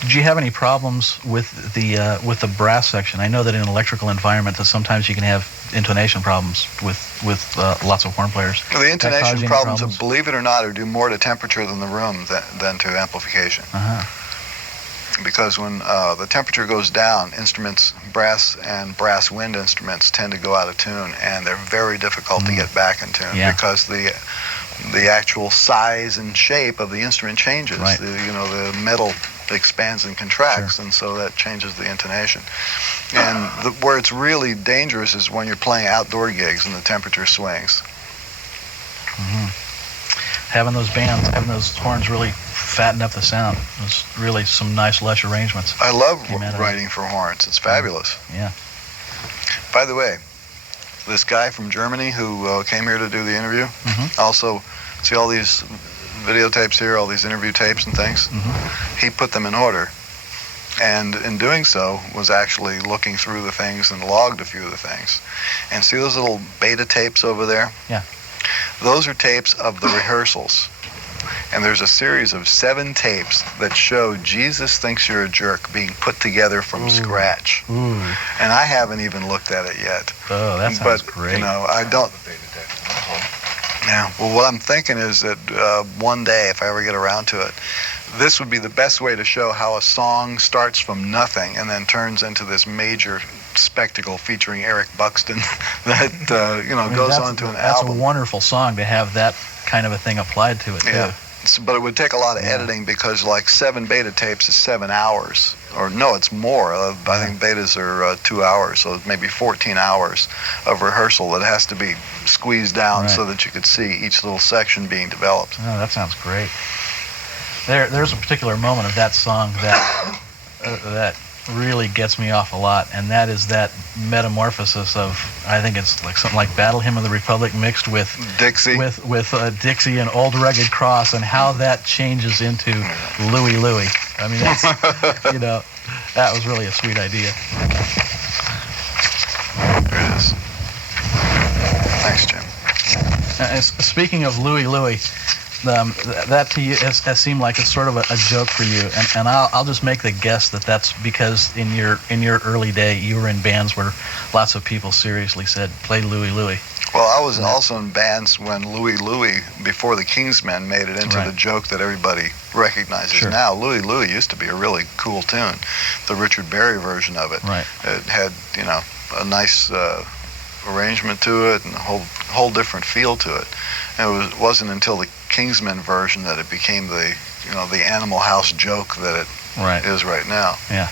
Did you have any problems with the brass section? I know that in an electrical environment that sometimes you can have intonation problems with lots of horn players. The intonation problems, believe it or not, are due more to temperature than the room than to amplification. Because when the temperature goes down, brass and brass wind instruments tend to go out of tune, and they're very difficult to get back in tune because the actual size and shape of the instrument changes. Right. The metal expands and contracts, and so that changes the intonation. And where it's really dangerous is when you're playing outdoor gigs and the temperature swings. Having those horns really fatten up the sound. There's really some nice, lush arrangements. I love writing for horns. It's fabulous. Yeah. By the way, this guy from Germany who came here to do the interview, also, see all these videotapes here, all these interview tapes and things? He put them in order. And in doing so, was actually looking through the things and logged a few of the things. And see those little beta tapes over there? Yeah. Those are tapes of the rehearsals. And there's a series of 7 tapes that show Jesus Thinks You're a Jerk being put together from scratch. And I haven't even looked at it yet. Oh, that sounds great. I don't... Yeah, well, what I'm thinking is that one day, if I ever get around to it, this would be the best way to show how a song starts from nothing and then turns into this major spectacle featuring Eric Buxton that, goes on to an album. That's a wonderful song to have that kind of a thing applied to it, too. Yeah. But it would take a lot of editing because, 7 beta tapes is 7 hours. Or no, it's more. I think betas are 2 hours, so maybe 14 hours of rehearsal that has to be squeezed down so that you could see each little section being developed. Oh, that sounds great. There's a particular moment of that song that really gets me off a lot, and that is that metamorphosis of, I think it's like something like Battle Hymn of the Republic mixed with Dixie, with Dixie and Old Rugged Cross, and how that changes into Louie Louie. I mean, that's, that was really a sweet idea. There it is. Thanks, Jim. Speaking of Louie Louie, that to you has seemed like it's sort of a joke for you, and I'll just make the guess that that's because in your early day you were in bands where lots of people seriously said play Louie Louie. Well, I was also in bands when Louie Louie, before the Kingsmen, made it into the joke that everybody recognizes now. Louie Louie used to be a really cool tune, the Richard Berry version of it. Right. It had, a nice arrangement to it and a whole different feel to it. And it wasn't until the Kingsmen version that it became the Animal House joke that it is right now. Yeah.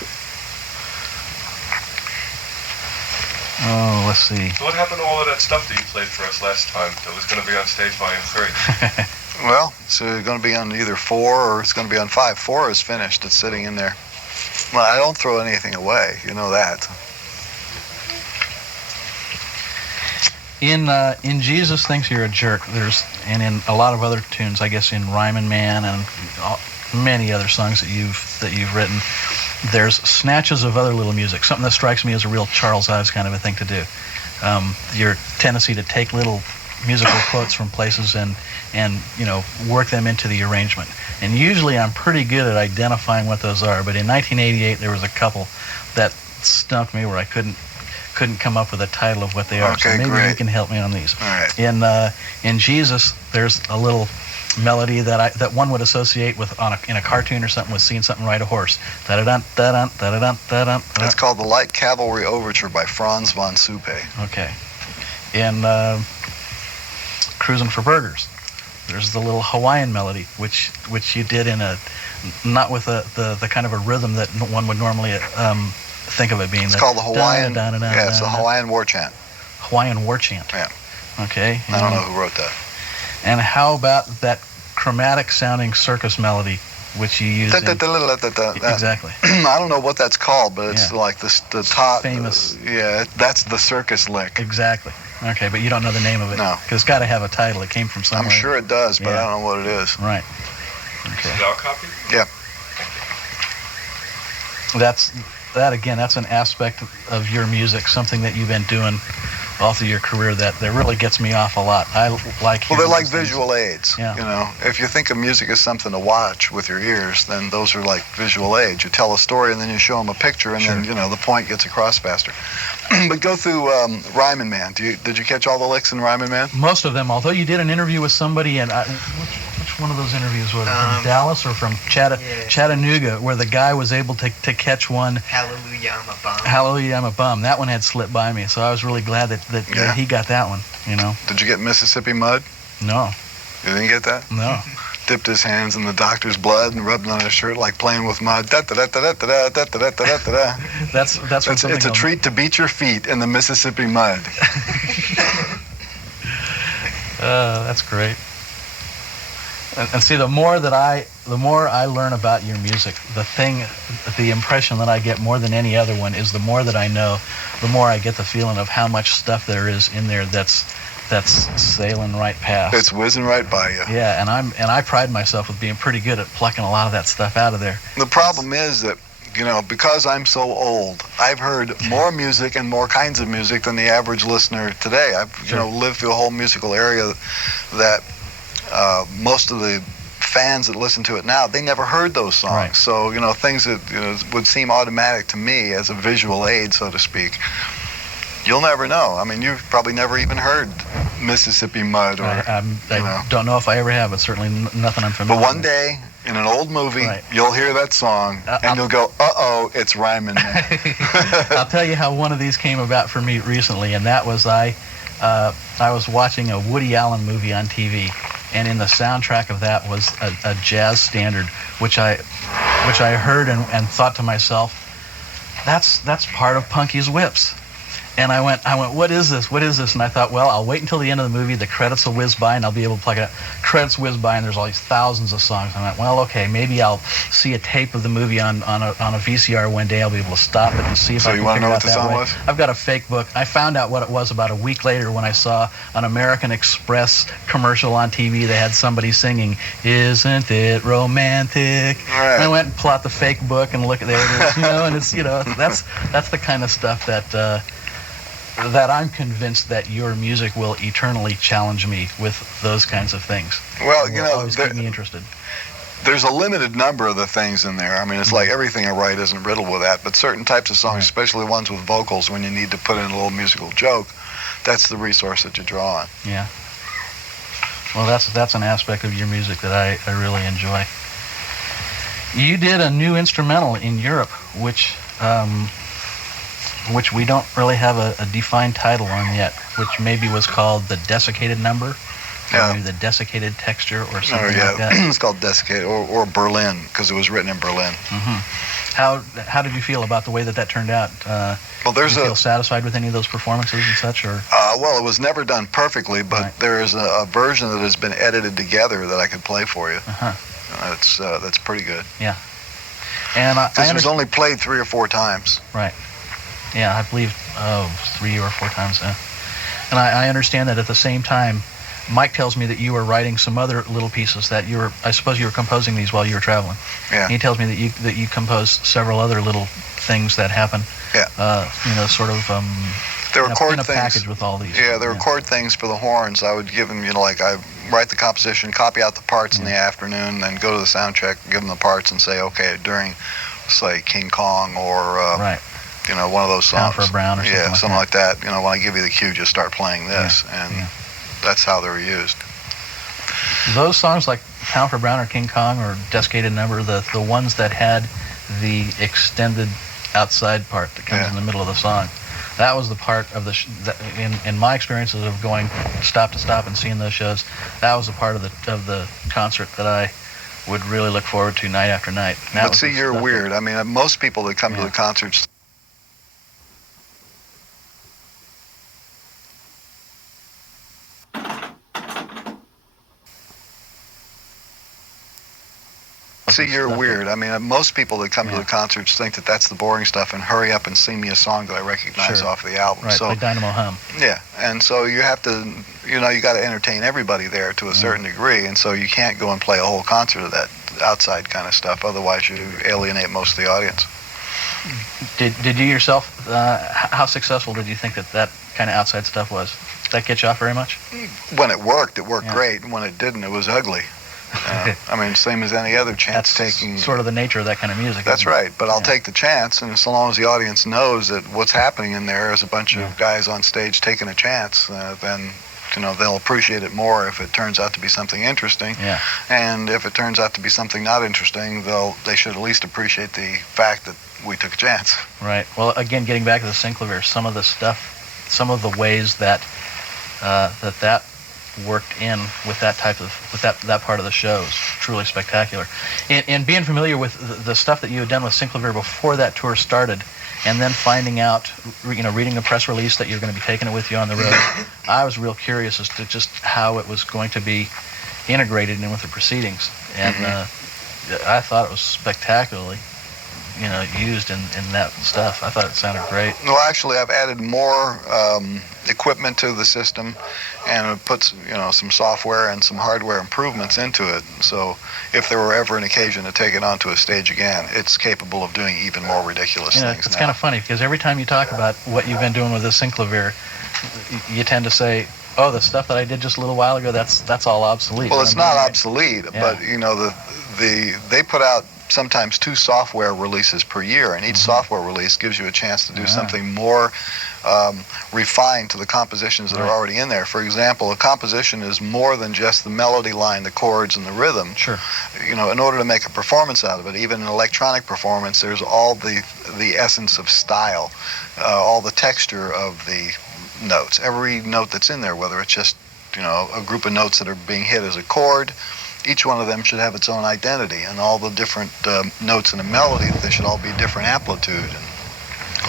Oh, let's see. So what happened to all of that stuff that you played for us last time that was going to be on stage volume 3? Well, it's going to be on either 4 or it's going to be on 5. 4 is finished. It's sitting in there. Well, I don't throw anything away. You know that. In Jesus Thinks You're a Jerk, and in a lot of other tunes, I guess in Ryman Man and many other songs that you've written, there's snatches of other little music, something that strikes me as a real Charles Ives kind of a thing to do. Your tendency to take little musical quotes from places and work them into the arrangement. And usually I'm pretty good at identifying what those are, but in 1988 there was a couple that stumped me where I couldn't come up with a title of what they are. Okay, so maybe great. you can help me on these. All right. In Jesus, there's a little melody that one would associate with in a cartoon or something with seeing something ride a horse. Da-da-dun, da-dun, da-da-dun, da-dun. That's called the Light Cavalry Overture by Franz von Suppe. Okay. In Cruising for Burgers, there's the little Hawaiian melody, which you did in not with the kind of a rhythm that one would normally think of it being. It's called the Hawaiian. Yeah, it's the Hawaiian war chant. Hawaiian war chant. Yeah. Okay. I don't know who wrote that. And how about that chromatic sounding circus melody, which you use exactly. I don't know what that's called, but it's like the top famous. Yeah, that's the circus lick. Exactly. Okay, but you don't know the name of it. No. It's got to have a title. It came from somewhere. I'm sure it does, but I don't know what it is. Right. Okay. Is it our copy? Yeah. That's an aspect of your music, something that you've been doing all through your career that really gets me off a lot. I like. Well, they're like visual aids. Yeah. If you think of music as something to watch with your ears, then those are like visual aids. You tell a story and then you show them a picture, and then the point gets across faster. But go through Ryman Man. Did you catch all the licks in Ryman Man? Most of them. Although you did an interview with somebody, and which one of those interviews was it? From Dallas or from Chattanooga, where the guy was able to catch one. Hallelujah, I'm a bum. Hallelujah, I'm a bum. That one had slipped by me, so I was really glad that he got that one. Did you get Mississippi Mud? No. You didn't get that? No. Dipped his hands in the doctor's blood and rubbed it on his shirt like playing with mud. That's it's a treat to beat your feet in the Mississippi mud. That's great. And see, the more I learn about your music, the impression that I get more than any other one is the more that I know, the more I get the feeling of how much stuff there is in there that's sailing right past. It's whizzing right by you. Yeah, and I pride myself with being pretty good at plucking a lot of that stuff out of there. The problem is that, because I'm so old, I've heard more music and more kinds of music than the average listener today. I've lived through a whole musical area that most of the fans that listen to it now, they never heard those songs. Right. So, things that would seem automatic to me as a visual aid, so to speak, you'll never know. I mean, you've probably never even heard Mississippi Mud. Or, I don't know if I ever have, but certainly nothing I'm familiar with. But one day, in an old movie, you'll hear that song, and you'll go, uh-oh, it's Ryman Man. I'll tell you how one of these came about for me recently, and that was I was watching a Woody Allen movie on TV, and in the soundtrack of that was a jazz standard, which I heard and thought to myself, that's part of Punky's Whips. And I went, what is this? What is this? And I thought, well, I'll wait until the end of the movie. The credits will whiz by, and I'll be able to plug it. Credits whiz by, and there's all these thousands of songs. I went, well, okay, maybe I'll see a tape of the movie on a VCR one day. I'll be able to stop it and see if I can figure it out that way. So you want to know what the song was? I've got a fake book. I found out what it was about a week later when I saw an American Express commercial on TV. They had somebody singing, "Isn't it romantic?" Right. And I went and pull out the fake book and look at there it is, and it's that's the kind of stuff that. that I'm convinced that your music will eternally challenge me with those kinds of things. Well, always keep me interested. There's a limited number of the things in there. I mean, it's like everything I write isn't riddled with that, but certain types of songs, especially ones with vocals, when you need to put in a little musical joke, that's the resource that you draw on. Yeah. Well, that's an aspect of your music that I really enjoy. You did a new instrumental in Europe, which we don't really have a defined title on yet, which maybe was called The Desiccated Number, or maybe The Desiccated Texture, or something like that. It's called Desiccated, or Berlin, because it was written in Berlin. How did you feel about the way that turned out? Well, did you feel satisfied with any of those performances and such, or? Well, it was never done perfectly, but there is a version that has been edited together that I could play for you. That's pretty good. Yeah. And this was only played 3 or 4 times. Right. Yeah, I believe 3 or 4 times. And I understand that at the same time, Mike tells me that you were writing some other little pieces that I suppose you were composing these while you were traveling. Yeah. He tells me that you composed several other little things that happen. Yeah. Sort of there were chord in a things. package with all these. Yeah, there were chord things for the horns. I would give them, like I write the composition, copy out the parts in the afternoon, then go to the sound check, give them the parts, and say, okay, during, say, King Kong or one of those songs. Pound for a Brown or something like that. Yeah, something like that. When I give you the cue, just start playing this, and that's how they were used. Those songs like Pound for a Brown or King Kong or Desiccated Number, the ones that had the extended outside part that comes in the middle of the song, that was the part of in my experiences of going stop to stop and seeing those shows, that was the part of the concert that I would really look forward to night after night. But see, you're weird. I mean, most people that come to the concerts you're weird. I mean, most people that come to the concerts think that that's the boring stuff and hurry up and sing me a song that I recognize off the album. Right, like Dynamo Hum. Yeah, and so you have to, you got to entertain everybody there to a certain degree, and so you can't go and play a whole concert of that outside kind of stuff. Otherwise, you alienate most of the audience. Did you yourself, how successful did you think that kind of outside stuff was? Did that get you off very much? When it worked great, and when it didn't, it was ugly. I mean, same as any other chance taking. Sort of the nature of that kind of music. That's right, but I'll take the chance, and so long as the audience knows that what's happening in there is a bunch of guys on stage taking a chance, then they'll appreciate it more if it turns out to be something interesting. Yeah. And if it turns out to be something not interesting, they should at least appreciate the fact that we took a chance. Right. Well, again, getting back to the Synclavier, some of the stuff, some of the ways that that worked in with that part of the show is truly spectacular. And being familiar with the stuff that you had done with Synclavier before that tour started, and then finding out, reading the press release that you're going to be taking it with you on the road, I was real curious as to just how it was going to be integrated in with the proceedings. And I thought it was spectacularly used in that stuff. I thought it sounded great. Well, actually, I've added more equipment to the system, and it puts some software and some hardware improvements into it. So if there were ever an occasion to take it onto a stage again, it's capable of doing even more ridiculous things. It's kind of funny because every time you talk about what you've been doing with this Synclavier, you tend to say, "Oh, the stuff that I did just a little while ago, that's all obsolete." Well, it's not obsolete, but they put out sometimes 2 software releases per year, and each software release gives you a chance to do something more refined to the compositions that are already in there. For example, a composition is more than just the melody line, the chords, and the rhythm. Sure. In order to make a performance out of it, even an electronic performance, there's all the essence of style, all the texture of the notes. Every note that's in there, whether it's just a group of notes that are being hit as a chord, each one of them should have its own identity, and all the different notes in a melody, they should all be different amplitude and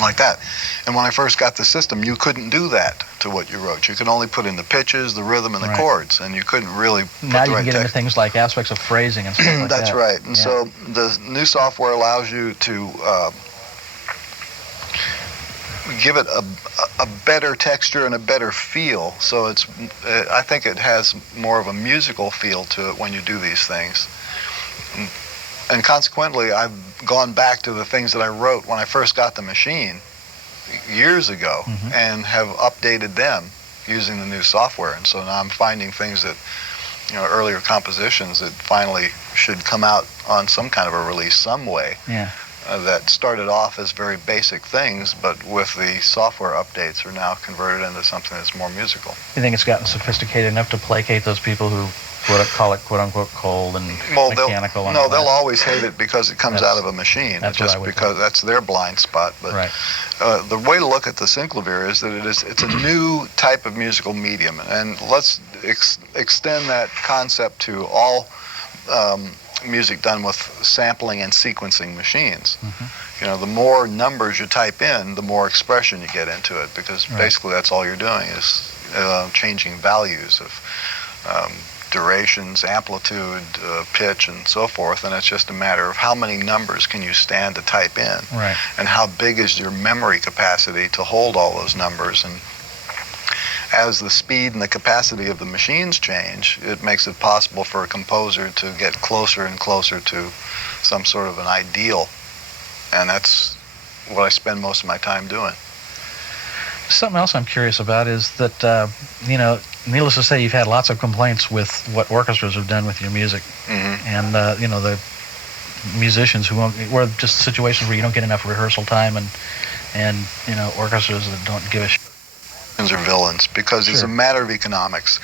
like that. And when I first got the system, you couldn't do that to what you wrote. You could only put in the pitches, the rhythm, and the chords, and you couldn't really put now the you right can get into text. things like aspects of phrasing and stuff like that. That's right. And so the new software allows you to give it a better texture and a better feel. So I think it has more of a musical feel to it when you do these things. And consequently, I've gone back to the things that I wrote when I first got the machine years ago and have updated them using the new software. And so now I'm finding things that, earlier compositions that finally should come out on some kind of a release some way. Yeah. That started off as very basic things, but with the software updates are now converted into something that's more musical. You think it's gotten sophisticated enough to placate those people who call it quote-unquote cold and mechanical? They'll always hate it because it comes out of a machine. That's just because that's their blind spot. But right. The way to look at the Synclavier is that it's a new type of musical medium, and let's extend that concept to all music done with sampling and sequencing machines. The more numbers you type in, the more expression you get into it, because basically that's all you're doing is changing values of durations, amplitude, pitch, and so forth, and it's just a matter of how many numbers can you stand to type in, and how big is your memory capacity to hold all those numbers. And as the speed and the capacity of the machines change, it makes it possible for a composer to get closer and closer to some sort of an ideal, and that's what I spend most of my time doing. Something else I'm curious about is that, needless to say, you've had lots of complaints with what orchestras have done with your music. And, the musicians who won't, or just situations where you don't get enough rehearsal time and orchestras that don't give a shit. Are villains, because it's a matter of economics.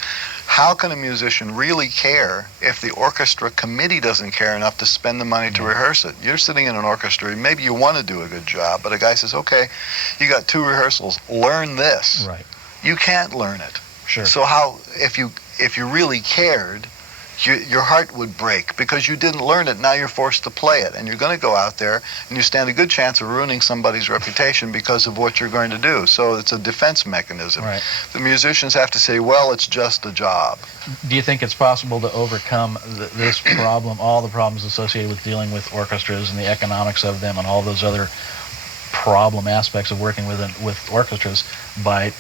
How can a musician really care if the orchestra committee doesn't care enough to spend the money to rehearse it? You're sitting in an orchestra, maybe you want to do a good job, but a guy says, okay, you got 2 rehearsals, learn this. Right. You can't learn it. Sure. So how, if you really cared, your heart would break because you didn't learn it. Now you're forced to play it, and you're going to go out there and you stand a good chance of ruining somebody's reputation because of what you're going to do. So it's a defense mechanism. Right. The musicians have to say, well, it's just a job. Do you think it's possible to overcome this problem, all the problems associated with dealing with orchestras and the economics of them and all those other problem aspects of working with orchestras by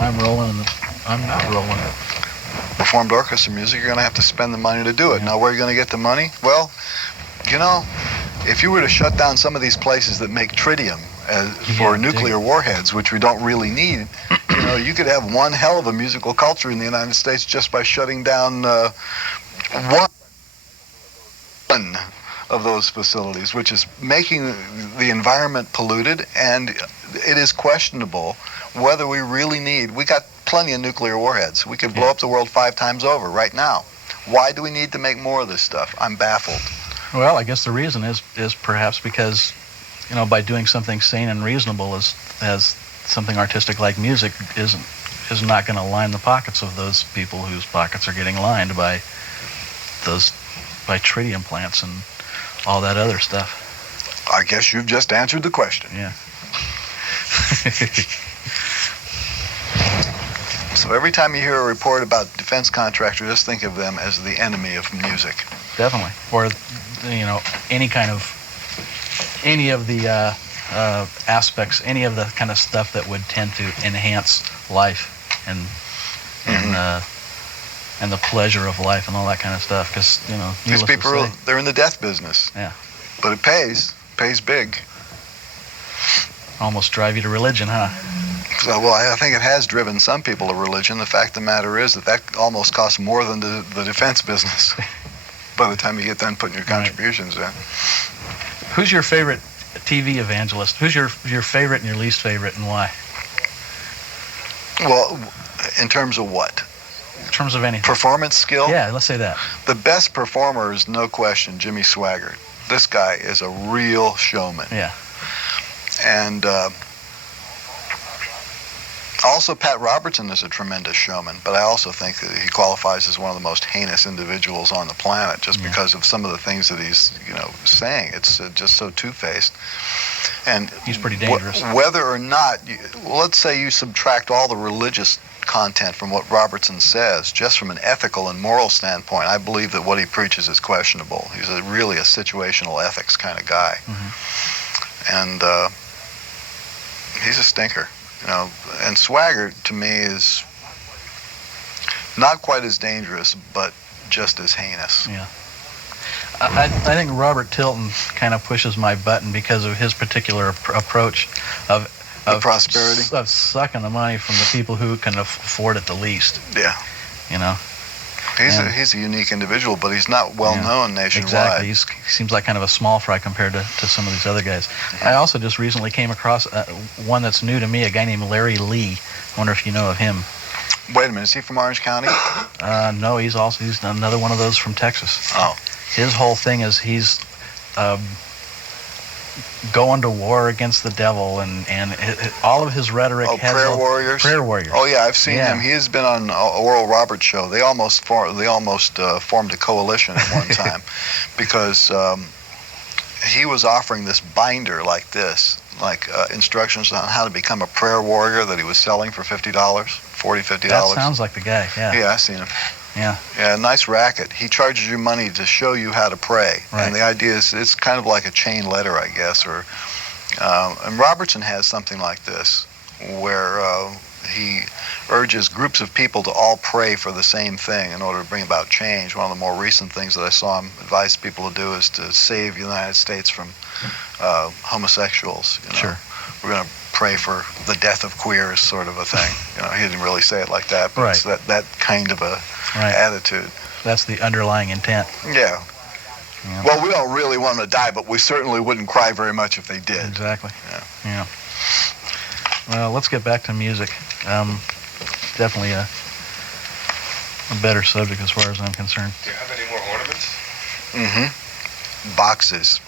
I'm rolling and I'm not rolling. Performed orchestra music, you're going to have to spend the money to do it. Now, where are you going to get the money? Well, if you were to shut down some of these places that make tritium for nuclear warheads, which we don't really need, you could have one hell of a musical culture in the United States just by shutting down one of those facilities, which is making the environment polluted, and it is questionable whether we really need. We got plenty of nuclear warheads. We could blow up the world 5 times over right now. Why do we need to make more of this stuff? I'm baffled. Well, I guess the reason is perhaps because, by doing something sane and reasonable as something artistic like music is not going to line the pockets of those people whose pockets are getting lined by tritium plants and all that other stuff. I guess you've just answered the question. Yeah. So every time you hear a report about defense contractors, just think of them as the enemy of music. Definitely. Or, any of the aspects, any of the kind of stuff that would tend to enhance life and the pleasure of life and all that kind of stuff. Because, these people, they're in the death business. Yeah. But it pays big. Almost drive you to religion, huh? So, well, I think it has driven some people to religion. The fact of the matter is that almost costs more than the defense business by the time you get done putting your contributions in. Who's your favorite TV evangelist? Who's your favorite and your least favorite, and why? Well, in terms of what? In terms of anything. Performance skill? Yeah, let's say that. The best performer is, no question, Jimmy Swaggart. This guy is a real showman. Yeah. And also Pat Robertson is a tremendous showman, but I also think that he qualifies as one of the most heinous individuals on the planet just because of some of the things that he's, saying. It's just so two-faced. And he's pretty dangerous. Whether or not, let's say you subtract all the religious content from what Robertson says, just from an ethical and moral standpoint, I believe that what he preaches is questionable. He's really a situational ethics kind of guy. And he's a stinker. And Swaggart, to me, is not quite as dangerous, but just as heinous. Yeah. I think Robert Tilton kind of pushes my button because of his particular approach of prosperity, of sucking the money from the people who can afford it the least. Yeah. You know. He's a unique individual, but he's not well known nationwide. Exactly. He seems like kind of a small fry compared to some of these other guys. I also just recently came across one that's new to me, a guy named Larry Lee. I wonder if you know of him. Wait a minute, is he from Orange County? No, he's another one of those from Texas. Oh. His whole thing is he's going to war against the devil, and all of his rhetoric has prayer warriors. Prayer warriors. Oh yeah, I've seen him. He has been on Oral Roberts show. They almost formed a coalition at one time because he was offering this binder like this, like instructions on how to become a prayer warrior that he was selling for $50, $50. That sounds like the guy. Yeah. Yeah, I've seen him. Yeah. Yeah, nice racket. He charges you money to show you how to pray. Right. And the idea is it's kind of like a chain letter, I guess. And Robertson has something like this, where he urges groups of people to all pray for the same thing in order to bring about change. One of the more recent things that I saw him advise people to do is to save the United States from homosexuals. Sure. We're going to pray for the death of queers, sort of a thing. He didn't really say it like that, but it's that kind of a attitude. That's the underlying intent. Yeah. Well, we don't really want them to die, but we certainly wouldn't cry very much if they did. Exactly. Yeah. Well, let's get back to music. Definitely a better subject as far as I'm concerned. Do you have any more ornaments? Mm-hmm. Boxes.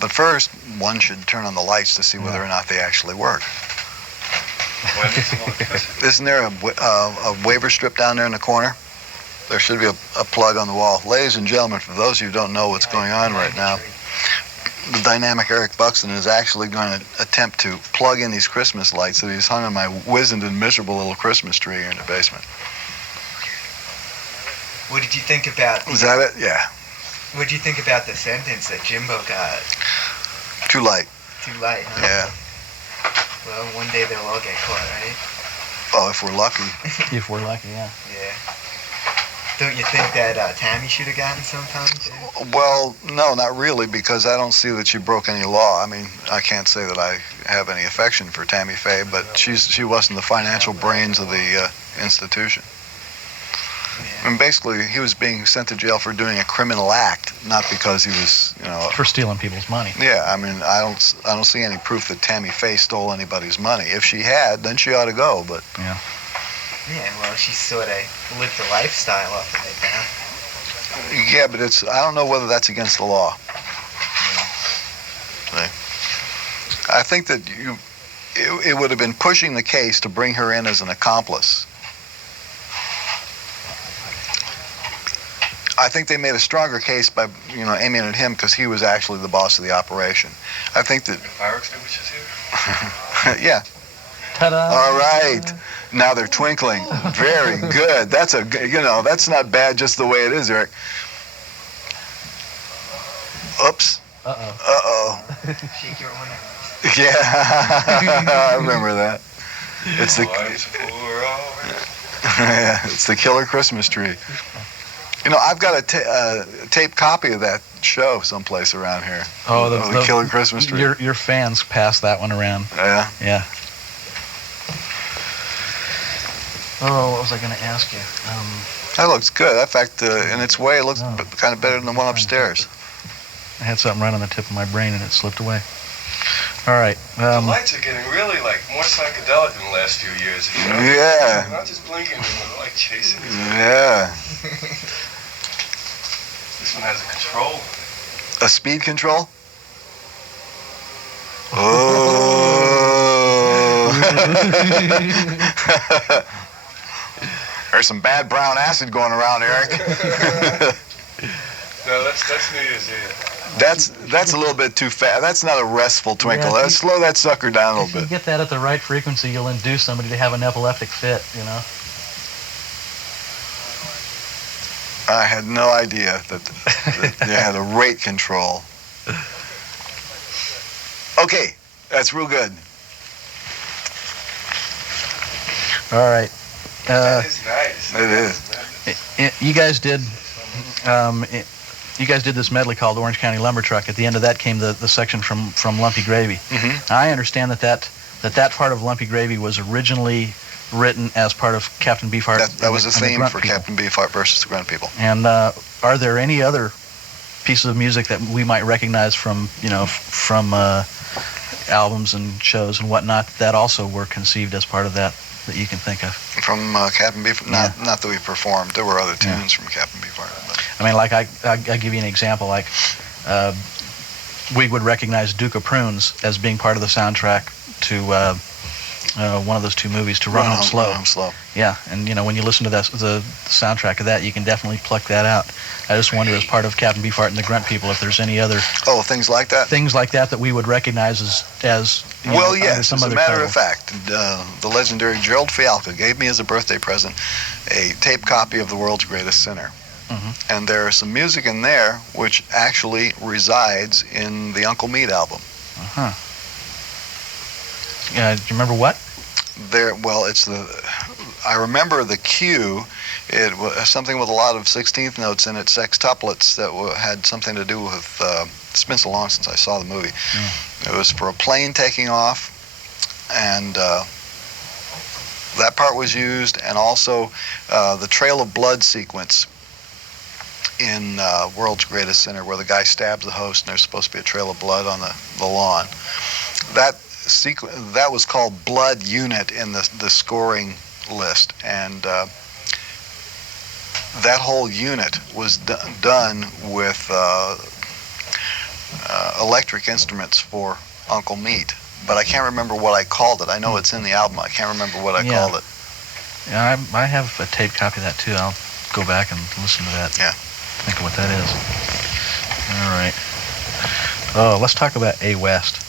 But first, one should turn on the lights to see whether or not they actually work. Isn't there a waiver strip down there in the corner? There should be a plug on the wall. Ladies and gentlemen, for those of you who don't know what's going on right now, the dynamic Eric Buxton is actually going to attempt to plug in these Christmas lights that he's hung on my wizened and miserable little Christmas tree here in the basement. What did you think about... Was that it? Yeah. What did you think about the sentence that Jimbo got? Too light. Too light, huh? Yeah. Well, one day they'll all get caught, right? Oh, if we're lucky. If we're lucky, yeah. Yeah. Don't you think that Tammy should have gotten some time too? Well, no, not really, because I don't see that she broke any law. I mean, I can't say that I have any affection for Tammy Faye, but she wasn't the financial brains of the institution. Yeah. And basically, he was being sent to jail for doing a criminal act, not because he was, for stealing people's money. Yeah, I mean, I don't see any proof that Tammy Faye stole anybody's money. If she had, then she ought to go, but... Yeah. Yeah, well, she sort of lived a lifestyle off of it now. Yeah, but I don't know whether that's against the law. Yeah. I think that it would have been pushing the case to bring her in as an accomplice. I think they made a stronger case by, aiming at him because he was actually the boss of the operation. I think that... Fire extinguishers here? Yeah. Ta-da! All right. Now they're twinkling. Very good. That's that's not bad just the way it is, Eric. Oops. Uh-oh. Uh-oh. Shake your ornament. Yeah. I remember that. It's the... Yeah, it's the killer Christmas tree. I've got a tape copy of that show someplace around here. Oh, the killer Christmas tree. Your fans passed that one around. Yeah. Yeah. Oh, what was I going to ask you? That looks good. In fact, in its way, it looks kind of better than the one upstairs. I had something right on the tip of my brain and it slipped away. All right. The lights are getting really more psychedelic in the last few years. Yeah. They're not just blinking, they're like chasing. Yeah. This one has a control. A speed control? Oh. There's some bad brown acid going around, Eric. No, that's New Year's Eve. That's a little bit too fast. That's not a restful twinkle. Let's slow that sucker down a little If you bit. get that at the right frequency, you'll induce somebody to have an epileptic fit, I had no idea that they had a rate control. Okay, that's real good. All right. That is nice. It is. You guys did you guys did this medley called Orange County Lumber Truck. At the end of that came the section from Lumpy Gravy. Mm-hmm. I understand that part of Lumpy Gravy was originally written as part of Captain Beefheart. That was the theme for Captain Beefheart versus the Grunt People. And are there any other pieces of music that we might recognize from albums and shows and whatnot that also were conceived as part of that you can think of? From Captain Beefheart? Not that we performed. There were other tunes from Captain Beefheart. I mean, like I give you an example. Like we would recognize Duke of Prunes as being part of the soundtrack to one of those two movies, to Run Home Slow. Run Home Slow. Yeah, and when you listen to the soundtrack of that, you can definitely pluck that out. I just wonder, as part of Captain Beefheart and the Grunt People, if there's any other things like that. Things like that we would recognize as yes. Some as other a matter title. of fact, the legendary Gerald Fialka gave me as a birthday present a tape copy of The World's Greatest Sinner. Mm-hmm. And there is some music in there which actually resides in the Uncle Meat album. Uh-huh. Do you remember what? I remember the cue. It was something with a lot of 16th notes in it, sextuplets that had something to do with. It's been so long since I saw the movie. Mm. It was for a plane taking off, and that part was used, and also the Trail of Blood sequence in World's Greatest Sinner, where the guy stabs the host, and there's supposed to be a trail of blood on the lawn. That was called Blood Unit in the scoring list, and that whole unit was done with electric instruments for Uncle Meat, but I can't remember what I called it. I know it's in the album. I can't remember what I called it. Yeah, I have a tape copy of that too. I'll go back and listen to that. Yeah. Think of what that is. All right. Oh, let's talk about A. West.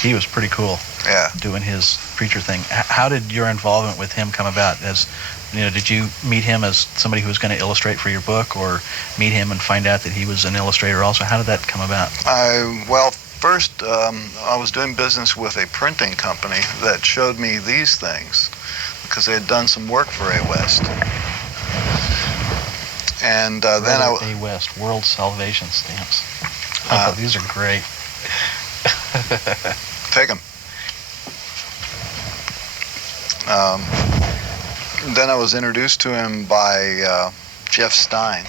He was pretty cool. Yeah. Doing his preacher thing. How did your involvement with him come about? Did you meet him as somebody who was going to illustrate for your book, or meet him and find out that he was an illustrator also? How did that come about? First, I was doing business with a printing company that showed me these things because they had done some work for A. West. And then A. West, World Salvation Stamps. Oh, these are great. Take them. Then I was introduced to him by Jeff Stein,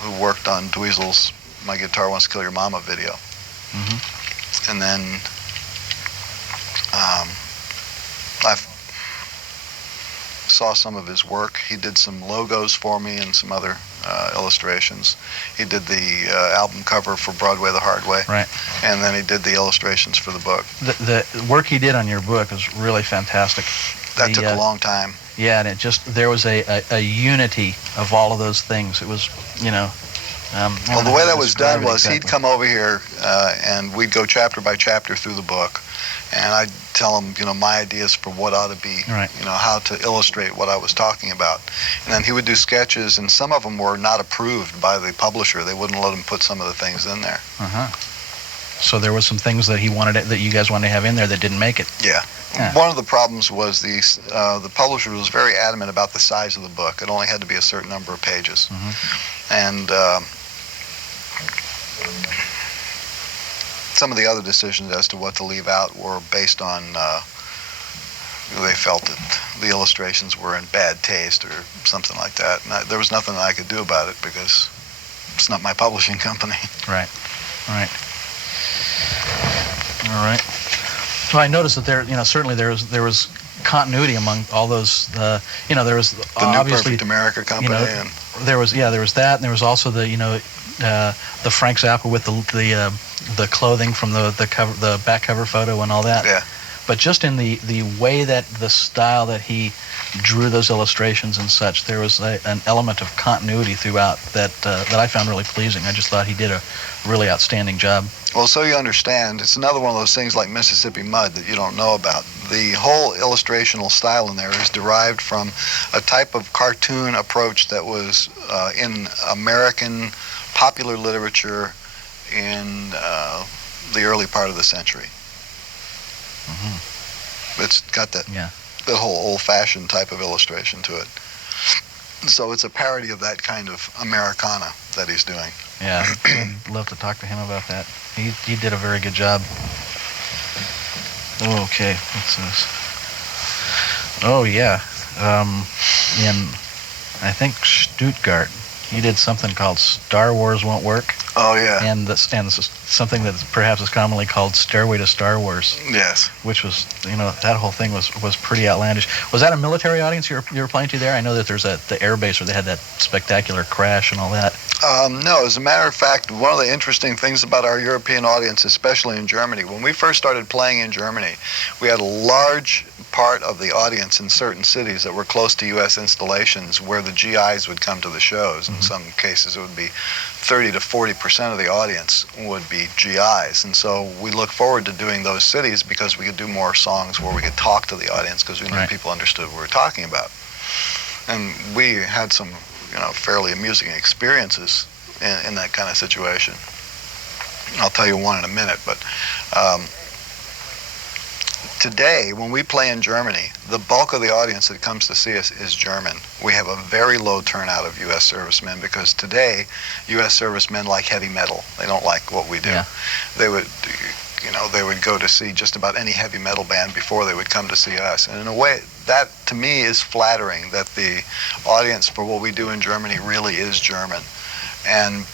who worked on Dweezil's My Guitar Wants to Kill Your Mama video. Mm-hmm. And then I saw some of his work. He did some logos for me and some other illustrations. He did the album cover for Broadway the Hard Way. Right. And then he did the illustrations for the book. The work he did on your book was really fantastic. That took a long time. Yeah, and there was a unity of all of those things. It was, well, the way that was done was he'd come over here and we'd go chapter by chapter through the book, and I'd tell him, my ideas for what ought to be, right. How to illustrate what I was talking about. And then he would do sketches, and some of them were not approved by the publisher. They wouldn't let him put some of the things in there. Uh-huh. So there was some things that that you guys wanted to have in there that didn't make it. Yeah. One of the problems was the publisher was very adamant about the size of the book. It only had to be a certain number of pages. Mm-hmm. And some of the other decisions as to what to leave out were based on they felt that the illustrations were in bad taste or something like that. And there was nothing that I could do about it because it's not my publishing company. Right. All right. Well, I noticed that certainly there was continuity among all those. There was the obviously New Perfect America company, and there was that, and there was also the Frank Zappa with the clothing from the cover, the back cover photo, and all that. Yeah. But just in the way that the style that he drew those illustrations and such, there was an element of continuity throughout that I found really pleasing. I just thought he did a really outstanding job. Well, so you understand, it's another one of those things like Mississippi Mud that you don't know about. The whole illustrational style in there is derived from a type of cartoon approach that was in American popular literature in the early part of the century. Mm-hmm. It's got that whole old-fashioned type of illustration to it. So it's a parody of that kind of Americana that he's doing. Yeah, I'd love to talk to him about that. He did a very good job. Okay, what's this? Oh yeah, in I think Stuttgart, he did something called Star Wars Won't Work. Oh yeah. And something that perhaps is commonly called Stairway to Star Wars. Yes. Which was, that whole thing was pretty outlandish. Was that a military audience you were playing to there? I know that there's the air base where they had that spectacular crash and all that. No, as a matter of fact, one of the interesting things about our European audience, especially in Germany, when we first started playing in Germany, we had a large part of the audience in certain cities that were close to U.S. installations where the GIs would come to the shows. In some cases, it would be 30 to 40% of the audience would be GIs. And so we look forward to doing those cities because we could do more songs where we could talk to the audience because we knew people understood what we were talking about. And we had some fairly amusing experiences in that kind of situation. I'll tell you one in a minute, but today, when we play in Germany, the bulk of the audience that comes to see us is German. We have a very low turnout of U.S. servicemen because today, U.S. servicemen like heavy metal. They don't like what we do. Yeah. They would go to see just about any heavy metal band before they would come to see us. And in a way, that to me is flattering that the audience for what we do in Germany really is German. And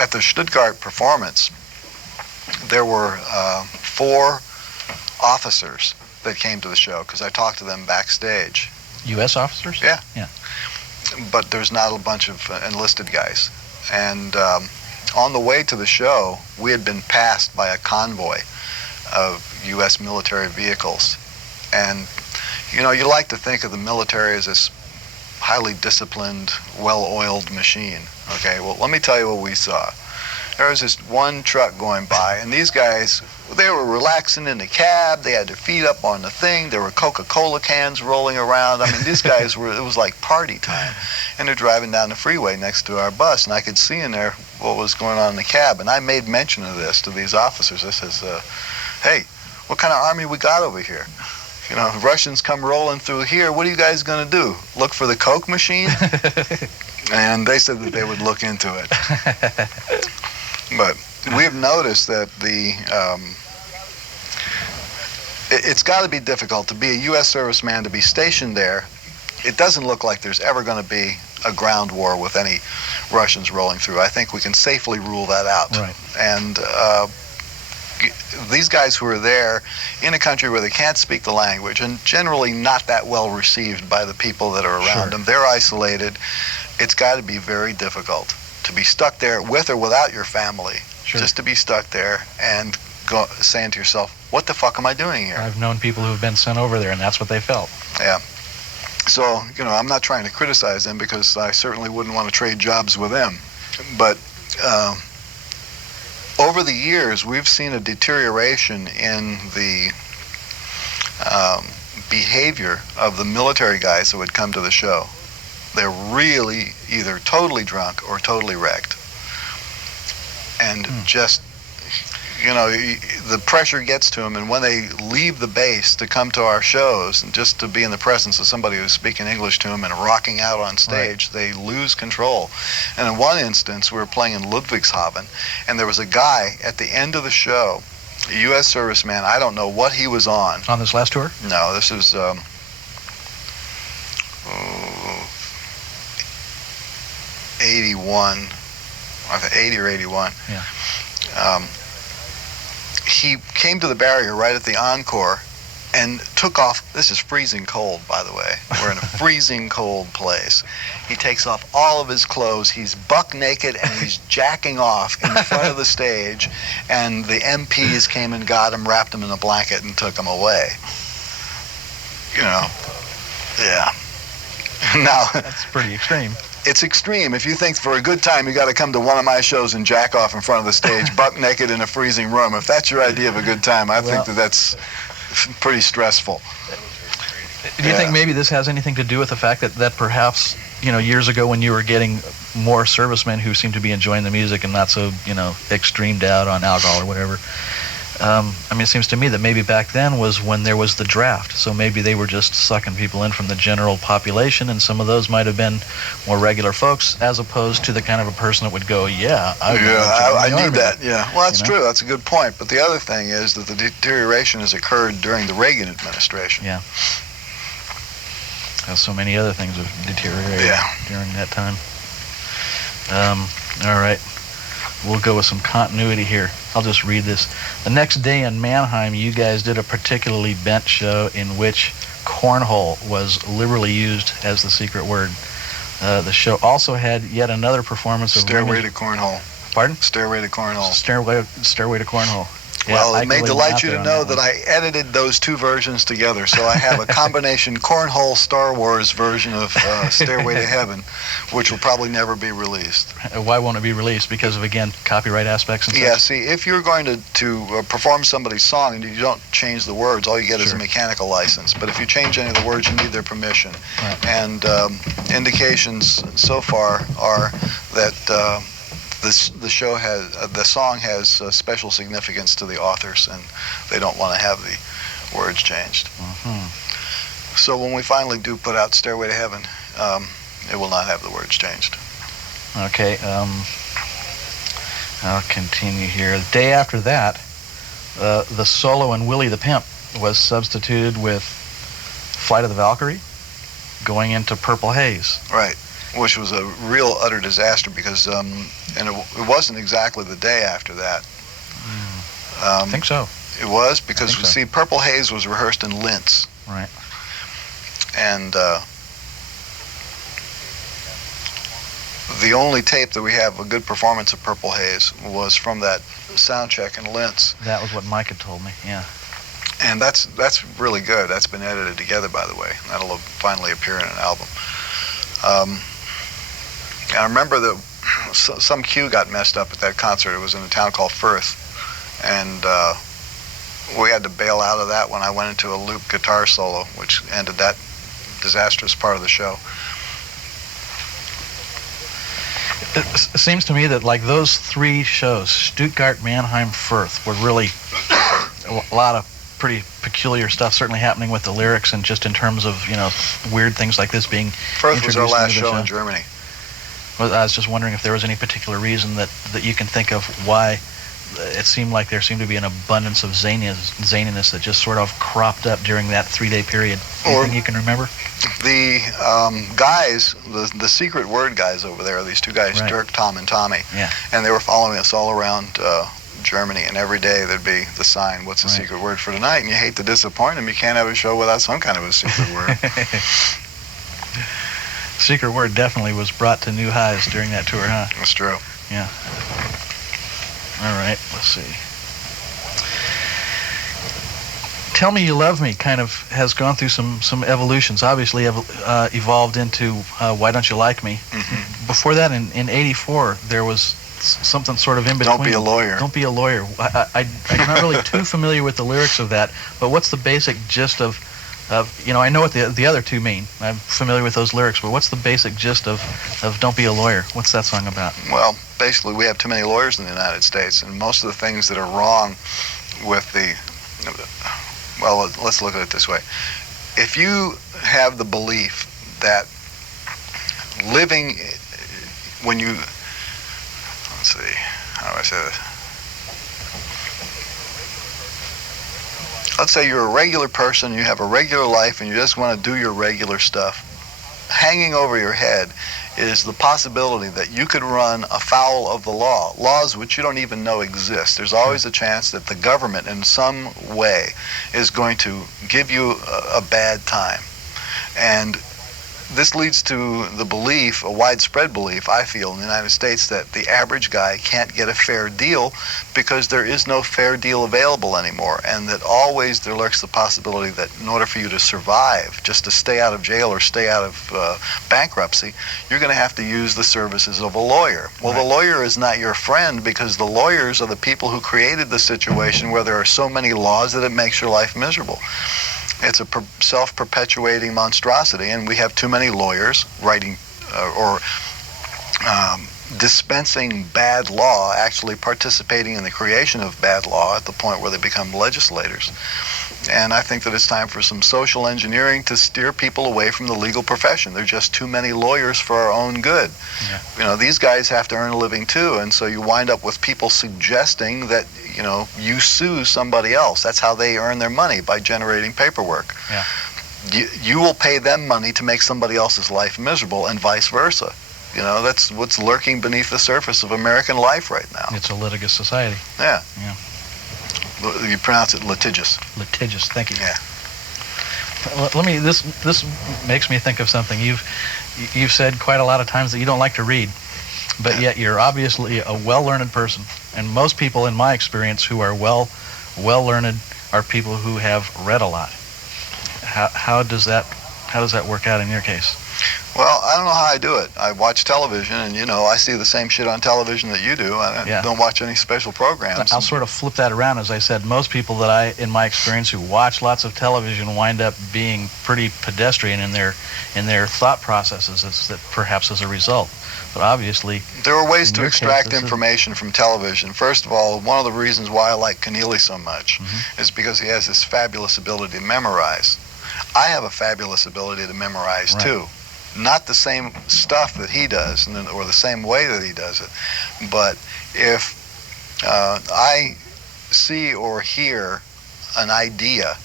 at the Stuttgart performance, there were 4 officers that came to the show because I talked to them backstage. U.S. officers? Yeah. Yeah. But there's not a bunch of enlisted guys. And on the way to the show, we had been passed by a convoy of U.S. military vehicles. And, you like to think of the military as this highly disciplined, well-oiled machine. Okay, well, let me tell you what we saw. There was this one truck going by, and these guys, they were relaxing in the cab. They had their feet up on the thing. There were Coca-Cola cans rolling around. I mean, these guys it was like party time. And they're driving down the freeway next to our bus, and I could see in there what was going on in the cab. And I made mention of this to these officers. I says, hey, what kind of army we got over here? Russians come rolling through here. What are you guys going to do? Look for the Coke machine? And they said that they would look into it. But we've noticed that it's got to be difficult to be a U.S. serviceman, to be stationed there. It doesn't look like there's ever going to be a ground war with any Russians rolling through. I think we can safely rule that out. Right. And these guys who are there in a country where they can't speak the language and generally not that well received by the people that are around them, they're isolated. It's got to be very difficult to be stuck there with or without your family, just to be stuck there and saying to yourself, what the fuck am I doing here? I've known people who've been sent over there, and that's what they felt. Yeah. So, I'm not trying to criticize them because I certainly wouldn't want to trade jobs with them. But over the years, we've seen a deterioration in the behavior of the military guys that would come to the show. They're really either totally drunk or totally wrecked. And just, the pressure gets to them, and when they leave the base to come to our shows, and just to be in the presence of somebody who's speaking English to them and rocking out on stage, they lose control. And in one instance, we were playing in Ludwigshafen, and there was a guy at the end of the show, a U.S. serviceman. I don't know what he was on. On this last tour? No, this was 81, I think 80 or 81. Yeah. He came to the barrier right at the encore and took off. This is freezing cold, by the way. We're in a freezing cold place. He takes off all of his clothes. He's buck naked and he's jacking off in front of the stage. And the MPs came and got him, wrapped him in a blanket, and took him away. Yeah. Now, that's pretty extreme. It's extreme. If you think for a good time you got to come to one of my shows and jack off in front of the stage, buck naked in a freezing room, if that's your idea of a good time, I think that's pretty stressful. Do you think maybe this has anything to do with the fact that perhaps, years ago when you were getting more servicemen who seemed to be enjoying the music and not so, extremed out on alcohol or whatever, it seems to me that maybe back then was when there was the draft, so maybe they were just sucking people in from the general population, and some of those might have been more regular folks, as opposed to the kind of a person that would go, I need that. Yeah, well, that's true. That's a good point. But the other thing is that the deterioration has occurred during the Reagan administration. Yeah. As so many other things have deteriorated during that time. All right. We'll go with some continuity here. I'll just read this. The next day in Mannheim, you guys did a particularly bent show in which cornhole was liberally used as the secret word. The show also had yet another performance of Stairway to Cornhole. Pardon? Stairway to Cornhole. Stairway to Cornhole. Well, it may delight you to know that I edited those two versions together, so I have a combination cornhole Star Wars version of Stairway to Heaven, which will probably never be released. Why won't it be released? Because of, again, copyright aspects and such? Yeah, see, if you're going to perform somebody's song and you don't change the words, all you get is a mechanical license. But if you change any of the words, you need their permission. Right. And indications so far are that the song has special significance to the authors, and they don't want to have the words changed. Mm-hmm. So when we finally do put out Stairway to Heaven, it will not have the words changed. Okay. I'll continue here. The day after that, the solo in Willie the Pimp was substituted with Flight of the Valkyrie, going into Purple Haze. Right. Which was a real utter disaster because, and it wasn't exactly the day after that. I think so. It was because, see, Purple Haze was rehearsed in Linz. Right. And the only tape that we have a good performance of Purple Haze was from that sound check in Linz. That was what Mike had told me, yeah. And that's really good. That's been edited together, by the way. That'll finally appear in an album. I remember that some cue got messed up at that concert. It was in a town called Firth, and we had to bail out of that when I went into a loop guitar solo, which ended that disastrous part of the show. It seems to me that like those three shows, Stuttgart, Mannheim, Firth, were really a lot of pretty peculiar stuff certainly happening with the lyrics, and just in terms of, weird things like this being Firth was our last show in Germany. Well, I was just wondering if there was any particular reason that you can think of why it seemed like there seemed to be an abundance of zaniness that just sort of cropped up during that 3-day period. Anything you can remember? The guys, the secret word guys over there, these two guys, right. Dirk, Tom, and Tommy, and they were following us all around Germany, and every day there'd be the sign, what's the secret word for tonight? And you hate to disappoint them, you can't have a show without some kind of a secret word. Secret word definitely was brought to new highs during that tour, huh? That's true. Yeah. All right, let's see. Tell Me You Love Me kind of has gone through some evolutions. Obviously evolved into Why Don't You Like Me. Mm-hmm. Before that, in 84, there was something sort of in between. Don't Be a Lawyer. Don't Be a Lawyer. I'm not really too familiar with the lyrics of that, but what's the basic gist of I know what the other two mean. I'm familiar with those lyrics, but what's the basic gist of Don't Be a Lawyer? What's that song about? Well, basically, we have too many lawyers in the United States, and most of the things that are wrong with let's look at it this way. If you have the belief that living, let's see, how do I say this? Let's say you're a regular person, you have a regular life, and you just want to do your regular stuff. Hanging over your head is the possibility that you could run afoul of the law, laws which you don't even know exist. There's always a chance that the government in some way is going to give you a bad time. And this leads to the belief, a widespread belief, I feel, in the United States, that the average guy can't get a fair deal because there is no fair deal available anymore, and that always there lurks the possibility that in order for you to survive, just to stay out of jail or stay out of bankruptcy, you're going to have to use the services of a lawyer. Well, the lawyer is not your friend, because the lawyers are the people who created the situation where there are so many laws that it makes your life miserable. It's a self-perpetuating monstrosity, and we have too many lawyers writing or dispensing bad law, actually participating in the creation of bad law at the point where they become legislators. And I think that it's time for some social engineering to steer people away from the legal profession. There are just too many lawyers for our own good. Yeah. You know, these guys have to earn a living too, and so you wind up with people suggesting that, you know, you sue somebody else. That's how they earn their money, by generating paperwork. Yeah. You will pay them money to make somebody else's life miserable, and vice versa. You know, that's what's lurking beneath the surface of American life right now. It's a litigious society. Yeah. Yeah. You pronounce it litigious. Litigious. Thank you. Yeah. Let me. This makes me think of something. You've said quite a lot of times that you don't like to read, but yet you're obviously a well-learned person. And most people, in my experience, who are well-learned are people who have read a lot. How does that work out in your case? Well, I don't know how I do it. I watch television, and, you know, I see the same shit on television that you do. I don't watch any special programs. I'll sort of flip that around. As I said, most people that in my experience, who watch lots of television wind up being pretty pedestrian in their thought processes, perhaps as a result. But obviously, there are ways to extract information from television. First of all, one of the reasons why I like Keneally so much is because he has this fabulous ability to memorize. I have a fabulous ability to memorize too. Not the same stuff that he does, or the same way that he does it, but if I see or hear an idea,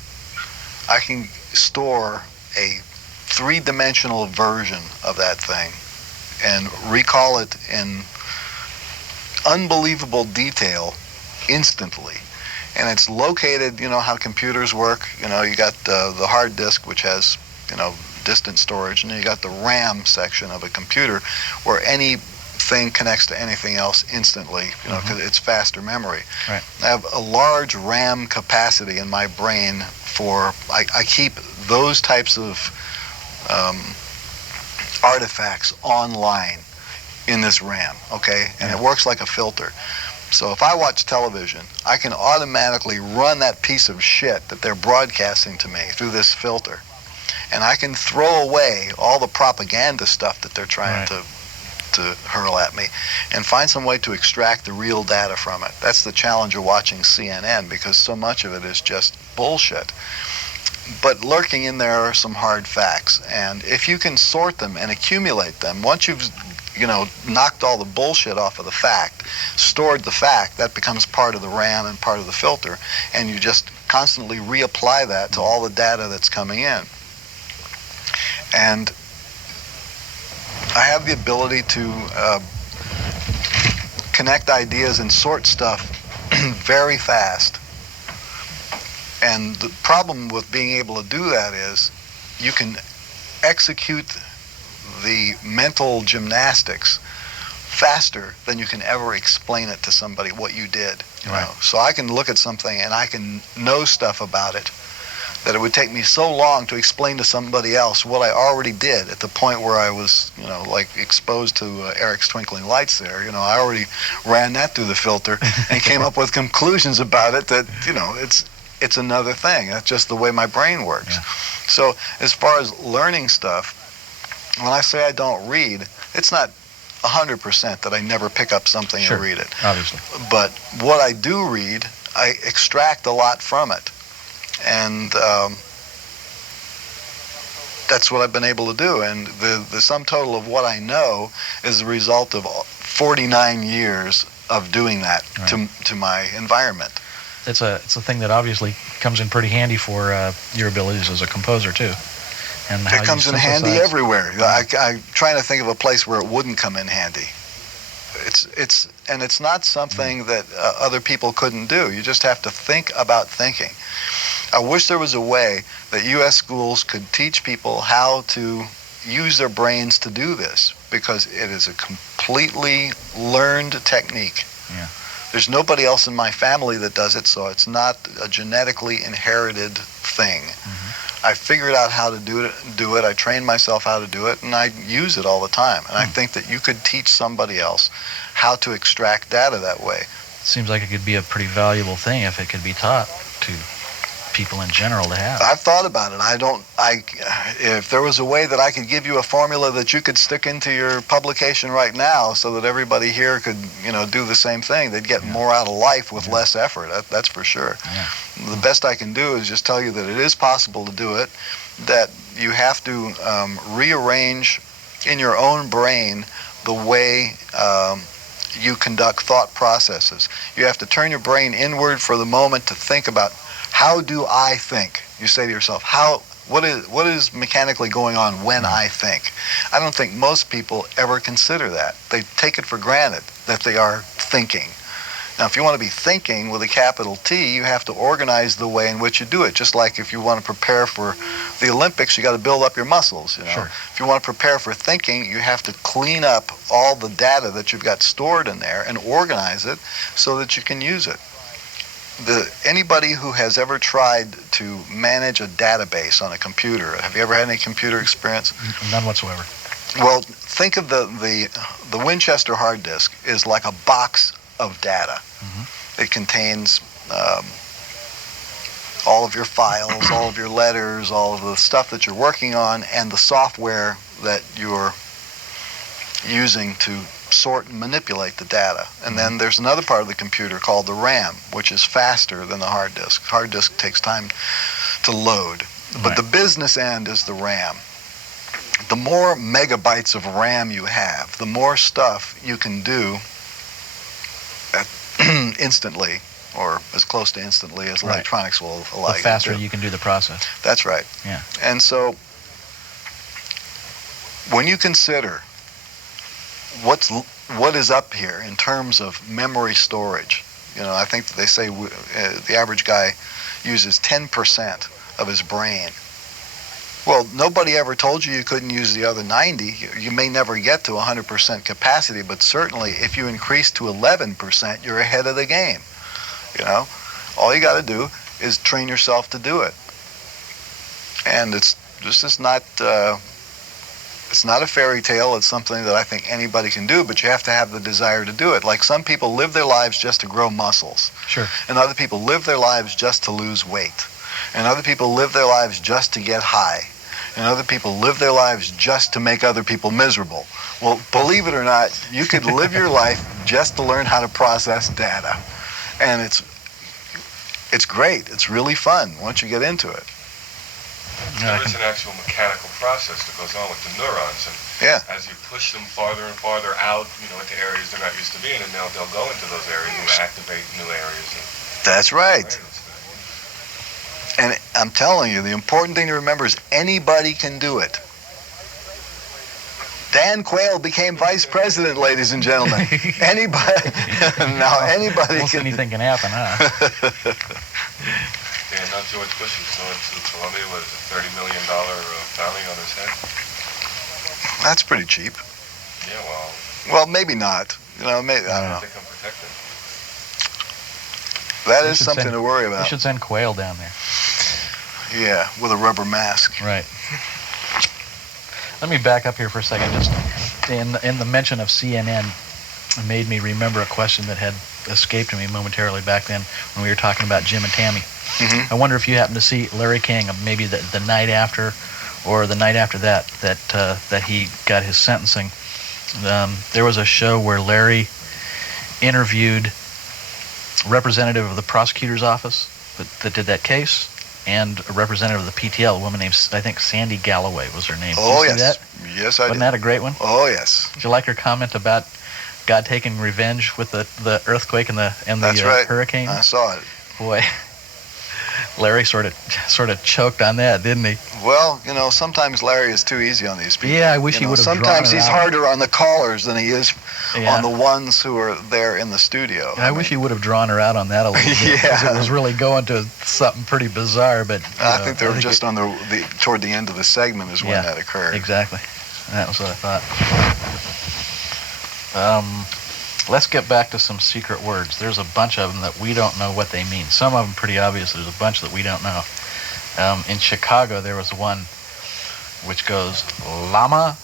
I can store a three-dimensional version of that thing and recall it in unbelievable detail instantly. And it's located, you know how computers work. You know, you got the hard disk, which has, you know, distant storage, and then you got the RAM section of a computer where anything connects to anything else instantly, you know, because it's faster memory. Right. I have a large RAM capacity in my brain for, I keep those types of artifacts online in this RAM, okay? And it works like a filter. So if I watch television, I can automatically run that piece of shit that they're broadcasting to me through this filter. And I can throw away all the propaganda stuff that they're trying to hurl at me and find some way to extract the real data from it. That's the challenge of watching CNN, because so much of it is just bullshit. But lurking in there are some hard facts. And if you can sort them and accumulate them, once you've, you know, knocked all the bullshit off of the fact, stored the fact, that becomes part of the RAM and part of the filter, and you just constantly reapply that to all the data that's coming in. And I have the ability to connect ideas and sort stuff very fast. And the problem with being able to do that is you can execute the mental gymnastics faster than you can ever explain it to somebody what you did. You know? So I can look at something and I can know stuff about it that it would take me so long to explain to somebody else what I already did at the point where I was, you know, like exposed to Eric's Twinkling Lights there. You know, I already ran that through the filter and came up with conclusions about it that, you know, it's another thing. That's just the way my brain works. Yeah. So as far as learning stuff, when I say I don't read, it's not 100% that I never pick up something and read it. Obviously. But what I do read, I extract a lot from it. And that's what I've been able to do. And the sum total of what I know is the result of 49 years of doing that to my environment. It's a thing that obviously comes in pretty handy for your abilities as a composer too. And it comes in handy everywhere. I'm trying to think of a place where it wouldn't come in handy. It's not something that other people couldn't do. You just have to think about thinking. I wish there was a way that U.S. schools could teach people how to use their brains to do this, because it is a completely learned technique. Yeah. There's nobody else in my family that does it, so it's not a genetically inherited thing. I figured out how to do it. I trained myself how to do it, and I use it all the time. And I think that you could teach somebody else how to extract data that way. Seems like it could be a pretty valuable thing if it could be taught to people in general to have. I've thought about it. If there was a way that I could give you a formula that you could stick into your publication right now so that everybody here could, do the same thing, they'd get more out of life with less effort. That's for sure. Yeah. The best I can do is just tell you that it is possible to do it, that you have to rearrange in your own brain the way you conduct thought processes. You have to turn your brain inward for the moment to think about, how do I think? You say to yourself, what is mechanically going on when I think? I don't think most people ever consider that. They take it for granted that they are thinking. Now, if you want to be thinking with a capital T, you have to organize the way in which you do it. Just like if you want to prepare for the Olympics, you got to build up your muscles. Sure. If you want to prepare for thinking, you have to clean up all the data that you've got stored in there and organize it so that you can use it. Anybody who has ever tried to manage a database on a computer, have you ever had any computer experience? None whatsoever. Well, think of the Winchester hard disk is like a box of data. Mm-hmm. It contains all of your files, all of your letters, all of the stuff that you're working on, and the software that you're using to sort and manipulate the data. And then there's another part of the computer called the RAM, which is faster than the hard disk. Hard disk takes time to load. But the business end is the RAM. The more megabytes of RAM you have, the more stuff you can do instantly, or as close to instantly as electronics will allow you to do. The faster you can do the process. That's right. Yeah. And so when you consider what is up here in terms of memory storage, I think that they say the average guy uses 10% of his brain. Well, nobody ever told you couldn't use the other 90. You may never get to 100% capacity, but certainly if you increase to 11%, you're ahead of the game. All you got to do is train yourself to do it. And it's not a fairy tale. It's something that I think anybody can do, but you have to have the desire to do it. Like some people live their lives just to grow muscles. Sure. And other people live their lives just to lose weight. And other people live their lives just to get high. And other people live their lives just to make other people miserable. Well, believe it or not, you could live your life just to learn how to process data. And it's great. It's really fun once you get into it. There is an actual mechanical process that goes on with the neurons, and as you push them farther and farther out, into areas they're not used to being, and they'll go into those areas and activate new areas. That's right. And I'm telling you, the important thing to remember is anybody can do it. Dan Quayle became vice president, ladies and gentlemen. Anybody can. Anything can happen, huh? Yeah, not George Bush was going to Columbia with a $30 million bounty on his head. That's pretty cheap. Yeah, well. Well, maybe not. Maybe I don't know. I think I'm protected. That is something to worry about. We should send Quayle down there. Yeah, with a rubber mask. Right. Let me back up here for a second. Just in the mention of CNN, it made me remember a question that had escaped me momentarily back then when we were talking about Jim and Tammy. Mm-hmm. I wonder if you happened to see Larry King, maybe the night after, or the night after that he got his sentencing. There was a show where Larry interviewed a representative of the prosecutor's office that did that case, and a representative of the PTL, a woman named, I think, Sandy Galloway was her name. Oh, did you see yes. That? Yes, I did. Wasn't that a great one? Oh, yes. Did you like her comment about God taking revenge with the earthquake and the That's right. hurricane? I saw it. Boy, Larry sort of choked on that, didn't he? Well, sometimes Larry is too easy on these people. Yeah, I wish he would have. Sometimes he's harder on the callers than he is Yeah. on the ones who are there in the studio. I wish he would have drawn her out on that a little bit. Yeah. Because it was really going to something pretty bizarre. But I think they were just on toward the end of the segment is when that occurred. Exactly. That was what I thought. Let's get back to some secret words. There's a bunch of them that we don't know what they mean. Some of them pretty obvious. There's a bunch that we don't know. In Chicago, there was one which goes, llama.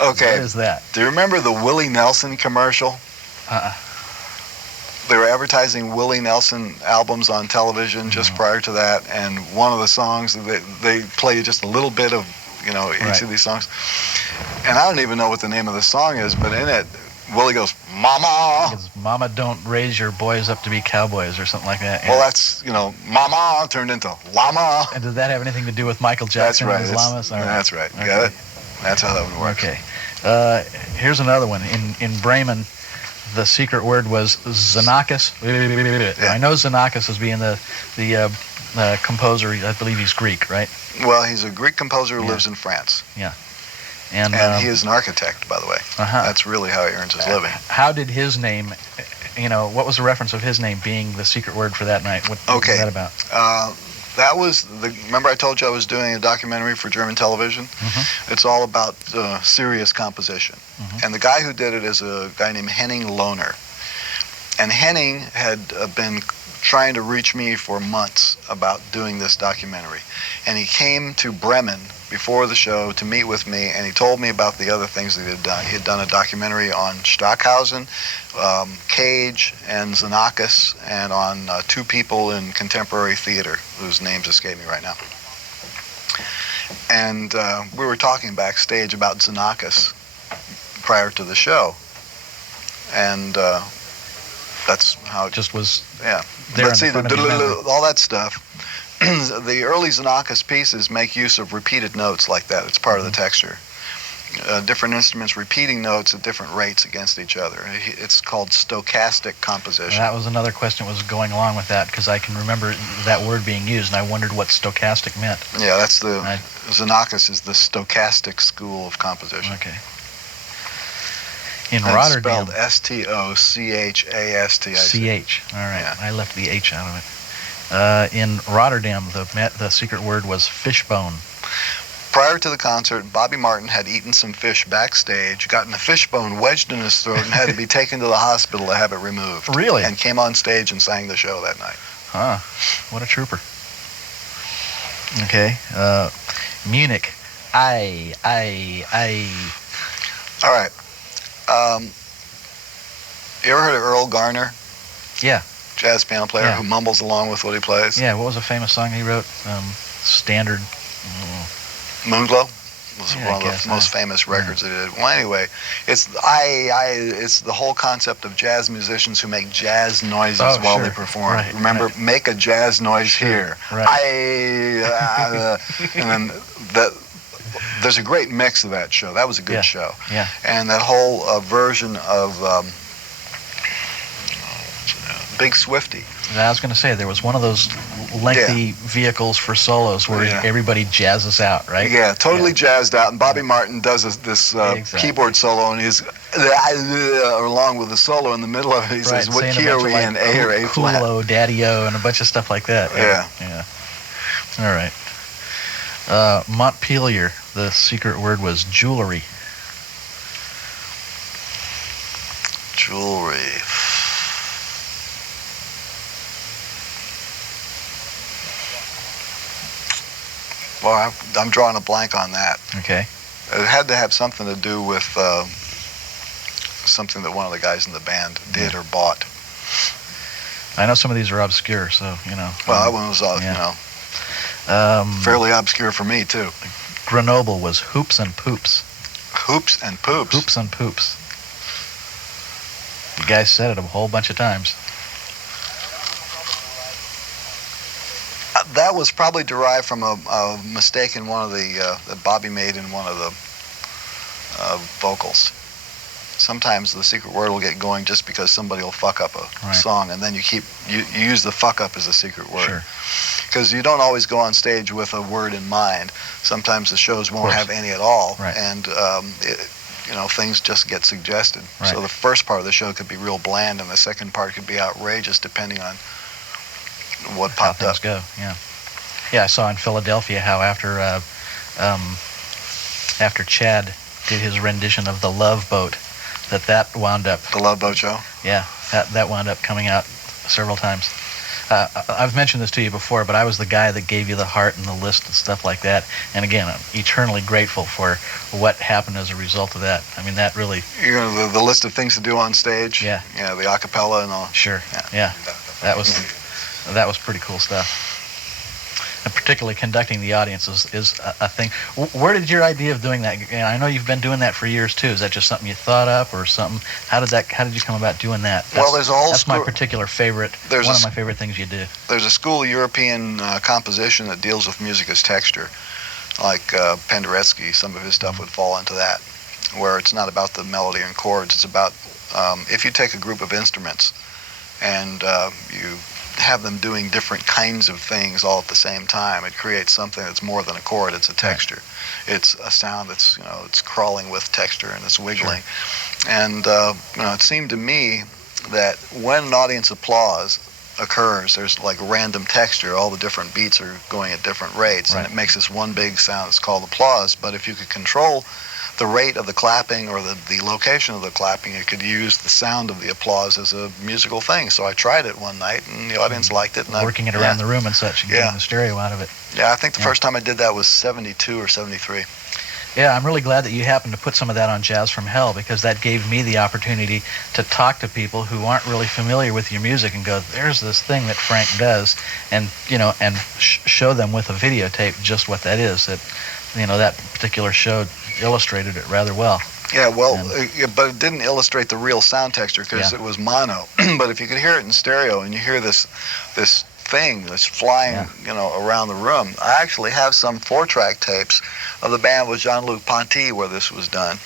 Okay. What is that? Do you remember the Willie Nelson commercial? they were advertising Willie Nelson albums on television just prior to that, and one of the songs they play just a little bit of each of these songs, and I don't even know what the name of the song is, but in it Willie goes, "Mama." It's Mama, don't raise your boys up to be cowboys or something like that. Well, that's, Mama turned into Llama. And did that have anything to do with Michael Jackson and his llamas? That's right. Okay. Got it? That's how that would work. Okay. Here's another one. In Bremen, the secret word was Xenakis. Yeah. I know Xenakis as being the composer. I believe he's Greek, right? Well, he's a Greek composer who lives in France. Yeah. And he is an architect, by the way. That's really how he earns his living. How did his name, what was the reference of his name being the secret word for that night? What was that about? That was remember I told you I was doing a documentary for German television? It's all about serious composition. And the guy who did it is a guy named Henning Lohner. And Henning had been trying to reach me for months about doing this documentary. And he came to Bremen before the show to meet with me, and he told me about the other things that he had done. He had done a documentary on Stockhausen, Cage, and Xenakis, and on two people in contemporary theater whose names escape me right now. And we were talking backstage about Xenakis prior to the show, and that's how it just was. Yeah, there but see, all that stuff. The early Xenakis pieces make use of repeated notes like that. It's part of the texture. Different instruments repeating notes at different rates against each other. It's called stochastic composition. That was another question that was going along with that, because I can remember that word being used, and I wondered what stochastic meant. Yeah, that's Xenakis is the stochastic school of composition. Okay. In Rotterdam. Spelled Stochast. CH. All right. Yeah. I left the H out of it. In Rotterdam, the secret word was fishbone. Prior to the concert, Bobby Martin had eaten some fish backstage, gotten a fishbone wedged in his throat, and had to be taken to the hospital to have it removed. Really? And came on stage and sang the show that night. What a trooper. Okay. Munich. I. All right. You ever heard of Earl Garner? Yeah. Jazz piano player who mumbles along with what he plays. Yeah, what was a famous song he wrote? Standard. Moonglow was one of the most famous records that he did. Well, anyway, it's the whole concept of jazz musicians who make jazz noises while they perform. Right, Remember, make a jazz noise here. Right. And then there's a great mix of that show. That was a good show. Yeah. And that whole version of Big Swifty. I was going to say, there was one of those lengthy vehicles for solos where everybody jazzes out, right? Yeah, totally jazzed out. And Bobby Martin does this keyboard solo, and he's along with the solo in the middle of it. He says, "What key are we in? A or A flat?" Coolo, Daddy-O, and a bunch of stuff like that. Yeah. All right. Montpelier, the secret word was jewelry. Jewelry. Well, I'm drawing a blank on that. Okay. It had to have something to do with something that one of the guys in the band did or bought. I know some of these are obscure, so, Well, that one was, fairly obscure for me, too. Grenoble was hoops and poops. Hoops and poops? Hoops and poops. The guy said it a whole bunch of times. That was probably derived from a mistake in one of that Bobby made in one of the vocals. Sometimes the secret word will get going just because somebody will fuck up a song, and then you use the fuck up as a secret word. Sure. Because you don't always go on stage with a word in mind. Sometimes the shows won't have any at all, and things just get suggested. Right. So the first part of the show could be real bland, and the second part could be outrageous, depending on what popped up. Go. Yeah, I saw in Philadelphia how after Chad did his rendition of The Love Boat, that wound up. The Love Boat show? Yeah, that wound up coming out several times. I've mentioned this to you before, but I was the guy that gave you the heart and the list and stuff like that. And again, I'm eternally grateful for what happened as a result of that. I mean, that really... You know, the list of things to do on stage? Yeah. Yeah, the a cappella and all. Sure, yeah. That was pretty cool stuff. And particularly conducting the audience is a thing. Where did your idea of doing that? And I know you've been doing that for years too. Is that just something you thought up or something? How did you come about doing that? There's a whole That's my particular favorite. One of my favorite things you do. There's a school of European composition that deals with music as texture, like Penderecki. Some of his stuff would fall into that, where it's not about the melody and chords. It's about if you take a group of instruments and you have them doing different kinds of things all at the same time, it creates something that's more than a chord. It's a texture. It's a sound that's, it's crawling with texture and it's wiggling. Sure. And it seemed to me that when an audience applause occurs, there's like random texture. All the different beats are going at different rates, and it makes this one big sound. It's called applause. But if you could control the rate of the clapping or the location of the clapping, you could use the sound of the applause as a musical thing. So I tried it one night, and the audience liked it. And working it around the room and such, and getting the stereo out of it. Yeah, I think the first time I did that was 72 or 73. Yeah, I'm really glad that you happened to put some of that on Jazz from Hell, because that gave me the opportunity to talk to people who aren't really familiar with your music and go, there's this thing that Frank does, and show them with a videotape just what that is. That particular show illustrated it rather well. Yeah, well, but it didn't illustrate the real sound texture because it was mono. But if you could hear it in stereo and you hear this thing that's flying, around the room. I actually have some 4-track tapes of the band with Jean-Luc Ponty where this was done,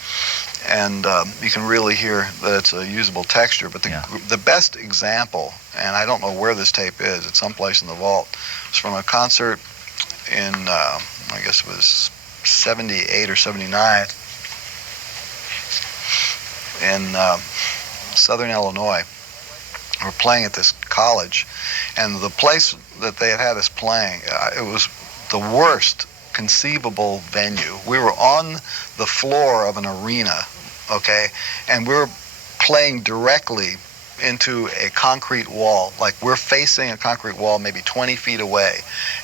and you can really hear that it's a usable texture. But the best example, and I don't know where this tape is, it's someplace in the vault, it's from a concert in, I guess it was 78 or 79 in Southern Illinois. We're playing at this college, and the place that they had us playing, it was the worst conceivable venue. We were on the floor of an arena, okay, and we were playing directly into a concrete wall. Like, we're facing a concrete wall maybe 20 feet away,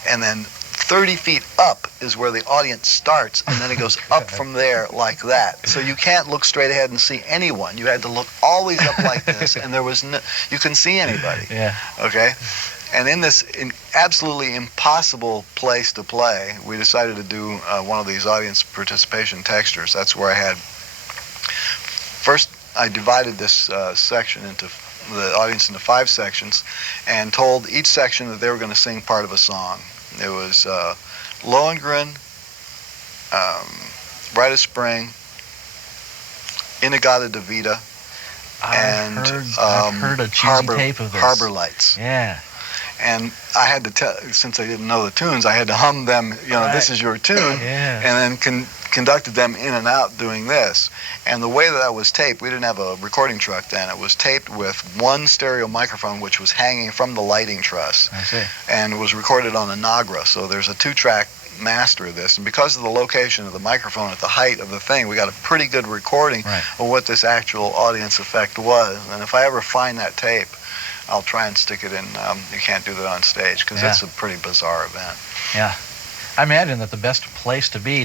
and then 30 feet up is where the audience starts, and then it goes up from there like that. So you can't look straight ahead and see anyone. You had to look always up like this, and there was you couldn't see anybody. Yeah. Okay? And in this absolutely impossible place to play, we decided to do one of these audience participation textures. That's where I had... First, I divided this section into the audience into 5 sections and told each section that they were going to sing part of a song. It was Lohengrin, Bright as Spring, Inagata de Vida, and I've heard a cheesy tape of this. Harbor Lights. Yeah. And I had to tell, since I didn't know the tunes, I had to hum them, this is your tune, and then conducted them in and out doing this. And the way that was taped, we didn't have a recording truck then. It was taped with one stereo microphone, which was hanging from the lighting truss. I see. And it was recorded on a Nagra. So there's a 2-track master of this. And because of the location of the microphone at the height of the thing, we got a pretty good recording of what this actual audience effect was. And if I ever find that tape, I'll try and stick it in. You can't do that on stage because it's a pretty bizarre event. Yeah. I imagine that the best place to be